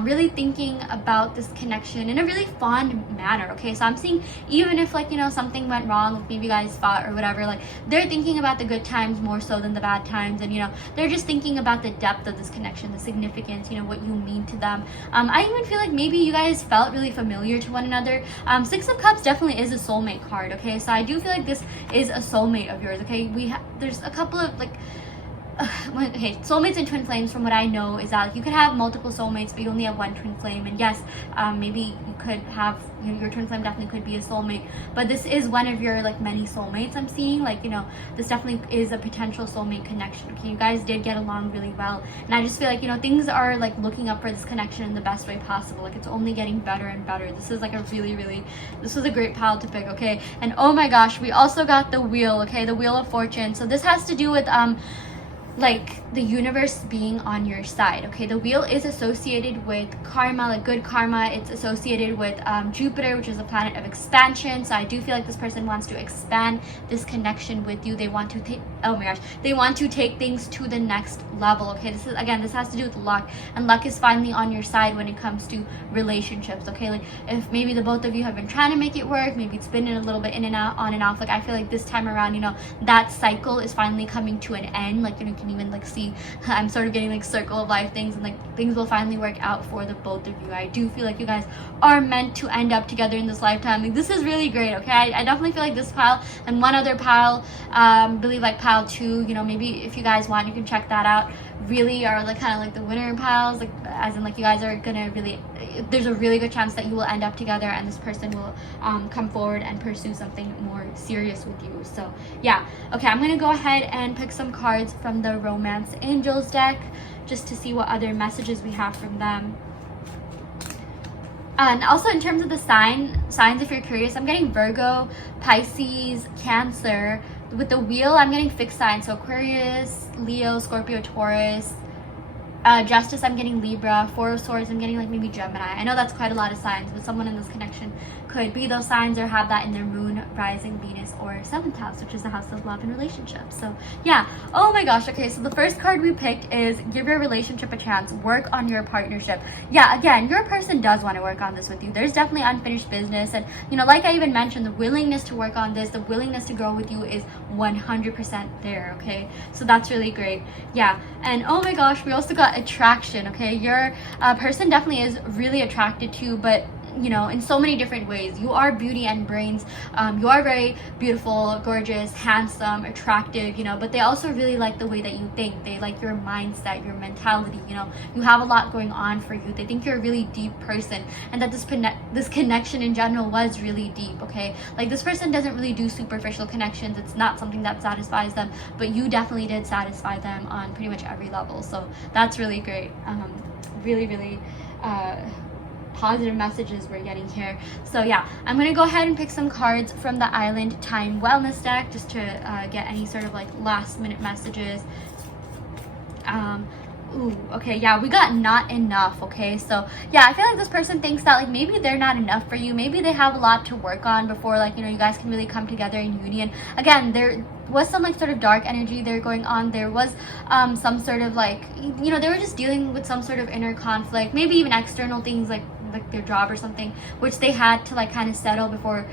really thinking about this connection in a really fond manner. Okay, so I'm seeing even if like, you know, something went wrong, like maybe you guys fought or whatever, like they're thinking about the good times more so than the bad times. And you know, they're just thinking about the depth of this connection, the significance, you know, what you mean to them. I even feel like maybe you guys felt really familiar to one another. Six of Cups definitely is a soulmate card. Okay, so I do feel like this is a soulmate of yours. Okay, there's a couple of like okay, soulmates and twin flames, from what I know, is that like, you could have multiple soulmates, but you only have one twin flame. And yes, maybe you could have, you know, your twin flame definitely could be a soulmate, but this is one of your like many soulmates I'm seeing. Like, you know, this definitely is a potential soulmate connection. Okay, you guys did get along really well, and I just feel like, you know, things are like looking up for this connection in the best way possible. Like it's only getting better and better. This is like a this was a great pile to pick. Okay, and oh my gosh, we also got the wheel. Okay, the Wheel of Fortune. So this has to do with like the universe being on your side. Okay, the wheel is associated with karma, like good karma. It's associated with Jupiter, which is a planet of expansion. So I do feel like this person wants to expand this connection with you. They want to take, oh my gosh, they want to take things to the next level. Okay, this is, again, this has to do with luck, and luck is finally on your side when it comes to relationships. Okay, like if maybe the both of you have been trying to make it work, maybe it's been a little bit in and out, on and off, like I feel like this time around, you know, that cycle is finally coming to an end. Like, you know, you can even like see, I'm sort of getting like circle of life things, and like things will finally work out for the both of you. I do feel like you guys are meant to end up together in this lifetime. Like this is really great. Okay, I definitely feel like this pile and one other pile, believe like pile 2, you know, maybe if you guys want, you can check that out, really are like kind of like the winner piles, like as in like you guys are gonna really, there's a really good chance that you will end up together and this person will come forward and pursue something more serious with you. So yeah, okay, I'm gonna go ahead and pick some cards from the Romance Angels deck just to see what other messages we have from them. And also in terms of the signs, if you're curious, I'm getting Virgo, Pisces, Cancer. With the wheel, I'm getting fixed signs, so Aquarius, Leo, Scorpio, Taurus. Justice, I'm getting Libra. Four of Swords, I'm getting like maybe Gemini. I know that's quite a lot of signs, but someone in this connection could be those signs or have that in their moon, rising, Venus, or 7th house, which is the house of love and relationships. So yeah, oh my gosh. Okay, so the first card we picked is give your relationship a chance, work on your partnership. Yeah, again, your person does want to work on this with you. There's definitely unfinished business, and you know, like I even mentioned, the willingness to work on this, the willingness to grow with you is 100% there. Okay, so that's really great. Yeah, and oh my gosh, we also got attraction. Okay, your person definitely is really attracted to you, but you know, in so many different ways. You are beauty and brains. You are very beautiful, gorgeous, handsome, attractive, you know, but they also really like the way that you think. They like your mindset, your mentality, you know. You have a lot going on for you. They think you're a really deep person, and that this connection in general was really deep, okay? Like, this person doesn't really do superficial connections. It's not something that satisfies them, but you definitely did satisfy them on pretty much every level. So that's really great. Really positive messages we're getting here. So yeah, I'm gonna go ahead and pick some cards from the Island Time Wellness deck just to get any sort of like last minute messages. Ooh, okay, yeah, we got not enough, okay? So, yeah, I feel like this person thinks that, like, maybe they're not enough for you. Maybe they have a lot to work on before, like, you know, you guys can really come together in union. Again, there was some, like, sort of dark energy there going on. There was some sort of, like, you know, they were just dealing with some sort of inner conflict, maybe even external things like their job or something, which they had to, like, kind of settle before,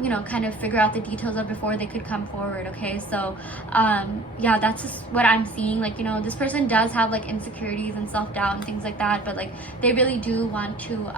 you know, kind of figure out the details of before they could come forward, okay? So, yeah, that's just what I'm seeing. Like, you know, this person does have, like, insecurities and self-doubt and things like that, but, like, they really do want to,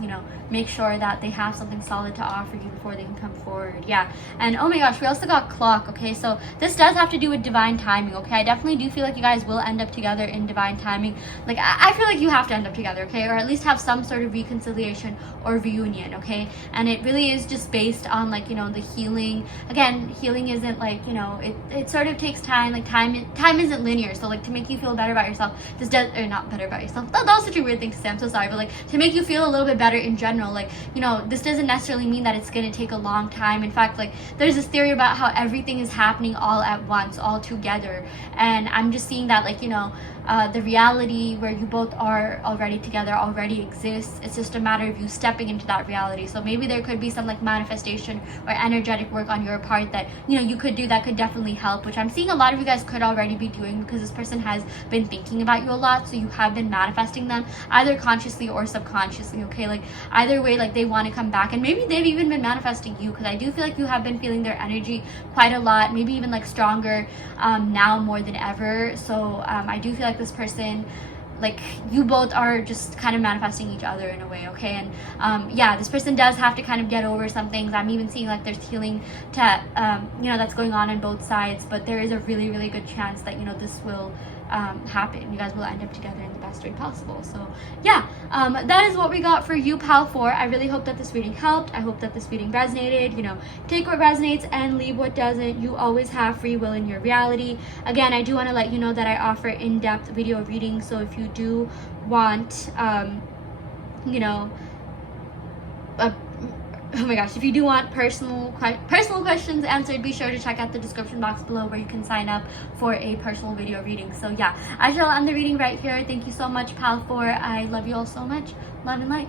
you know, make sure that they have something solid to offer you before they can come forward. Yeah. And oh my gosh, we also got clock, okay? So this does have to do with divine timing, okay? I definitely do feel like you guys will end up together in divine timing. Like, I feel like you have to end up together, okay? Or at least have some sort of reconciliation or reunion, okay? And it really is just based on, like, you know, the healing. Again, healing isn't, like, you know, it sort of takes time. Like, time isn't linear. So, like, to make you feel better about yourself, this does, or not better about yourself, that was such a weird thing to say, I'm so sorry, but, like, to make you feel a little bit better in general, like, you know, this doesn't necessarily mean that it's going to take a long time. In fact, like, there's this theory about how everything is happening all at once, all together, and I'm just seeing that, like, you know, the reality where you both are already together already exists. It's just a matter of you stepping into that reality. So maybe there could be some, like, manifestation or energetic work on your part that, you know, you could do that could definitely help, which I'm seeing a lot of you guys could already be doing, because this person has been thinking about you a lot. So you have been manifesting them either consciously or subconsciously, okay? Like, either way, like, they want to come back, and maybe they've even been manifesting you, because I do feel like you have been feeling their energy quite a lot, maybe even, like, stronger now more than ever. So I do feel like this person, like, you both are just kind of manifesting each other in a way, okay? And yeah, this person does have to kind of get over some things. I'm even seeing, like, there's healing to you know, that's going on both sides, but there is a really good chance that, you know, this will happen. You guys will end up together in the best way possible. So yeah, that is what we got for you, pal 4. I really hope that this reading helped. I hope that this reading resonated. You know, take what resonates and leave what doesn't. You always have free will in your reality. Again, I do want to let you know that I offer in-depth video readings, so if you do want you know, oh my gosh, if you do want personal questions answered, be sure to check out the description box below where you can sign up for a personal video reading. So yeah, I shall end the reading right here. Thank you so much, pal 4. I love you all so much. Love and light.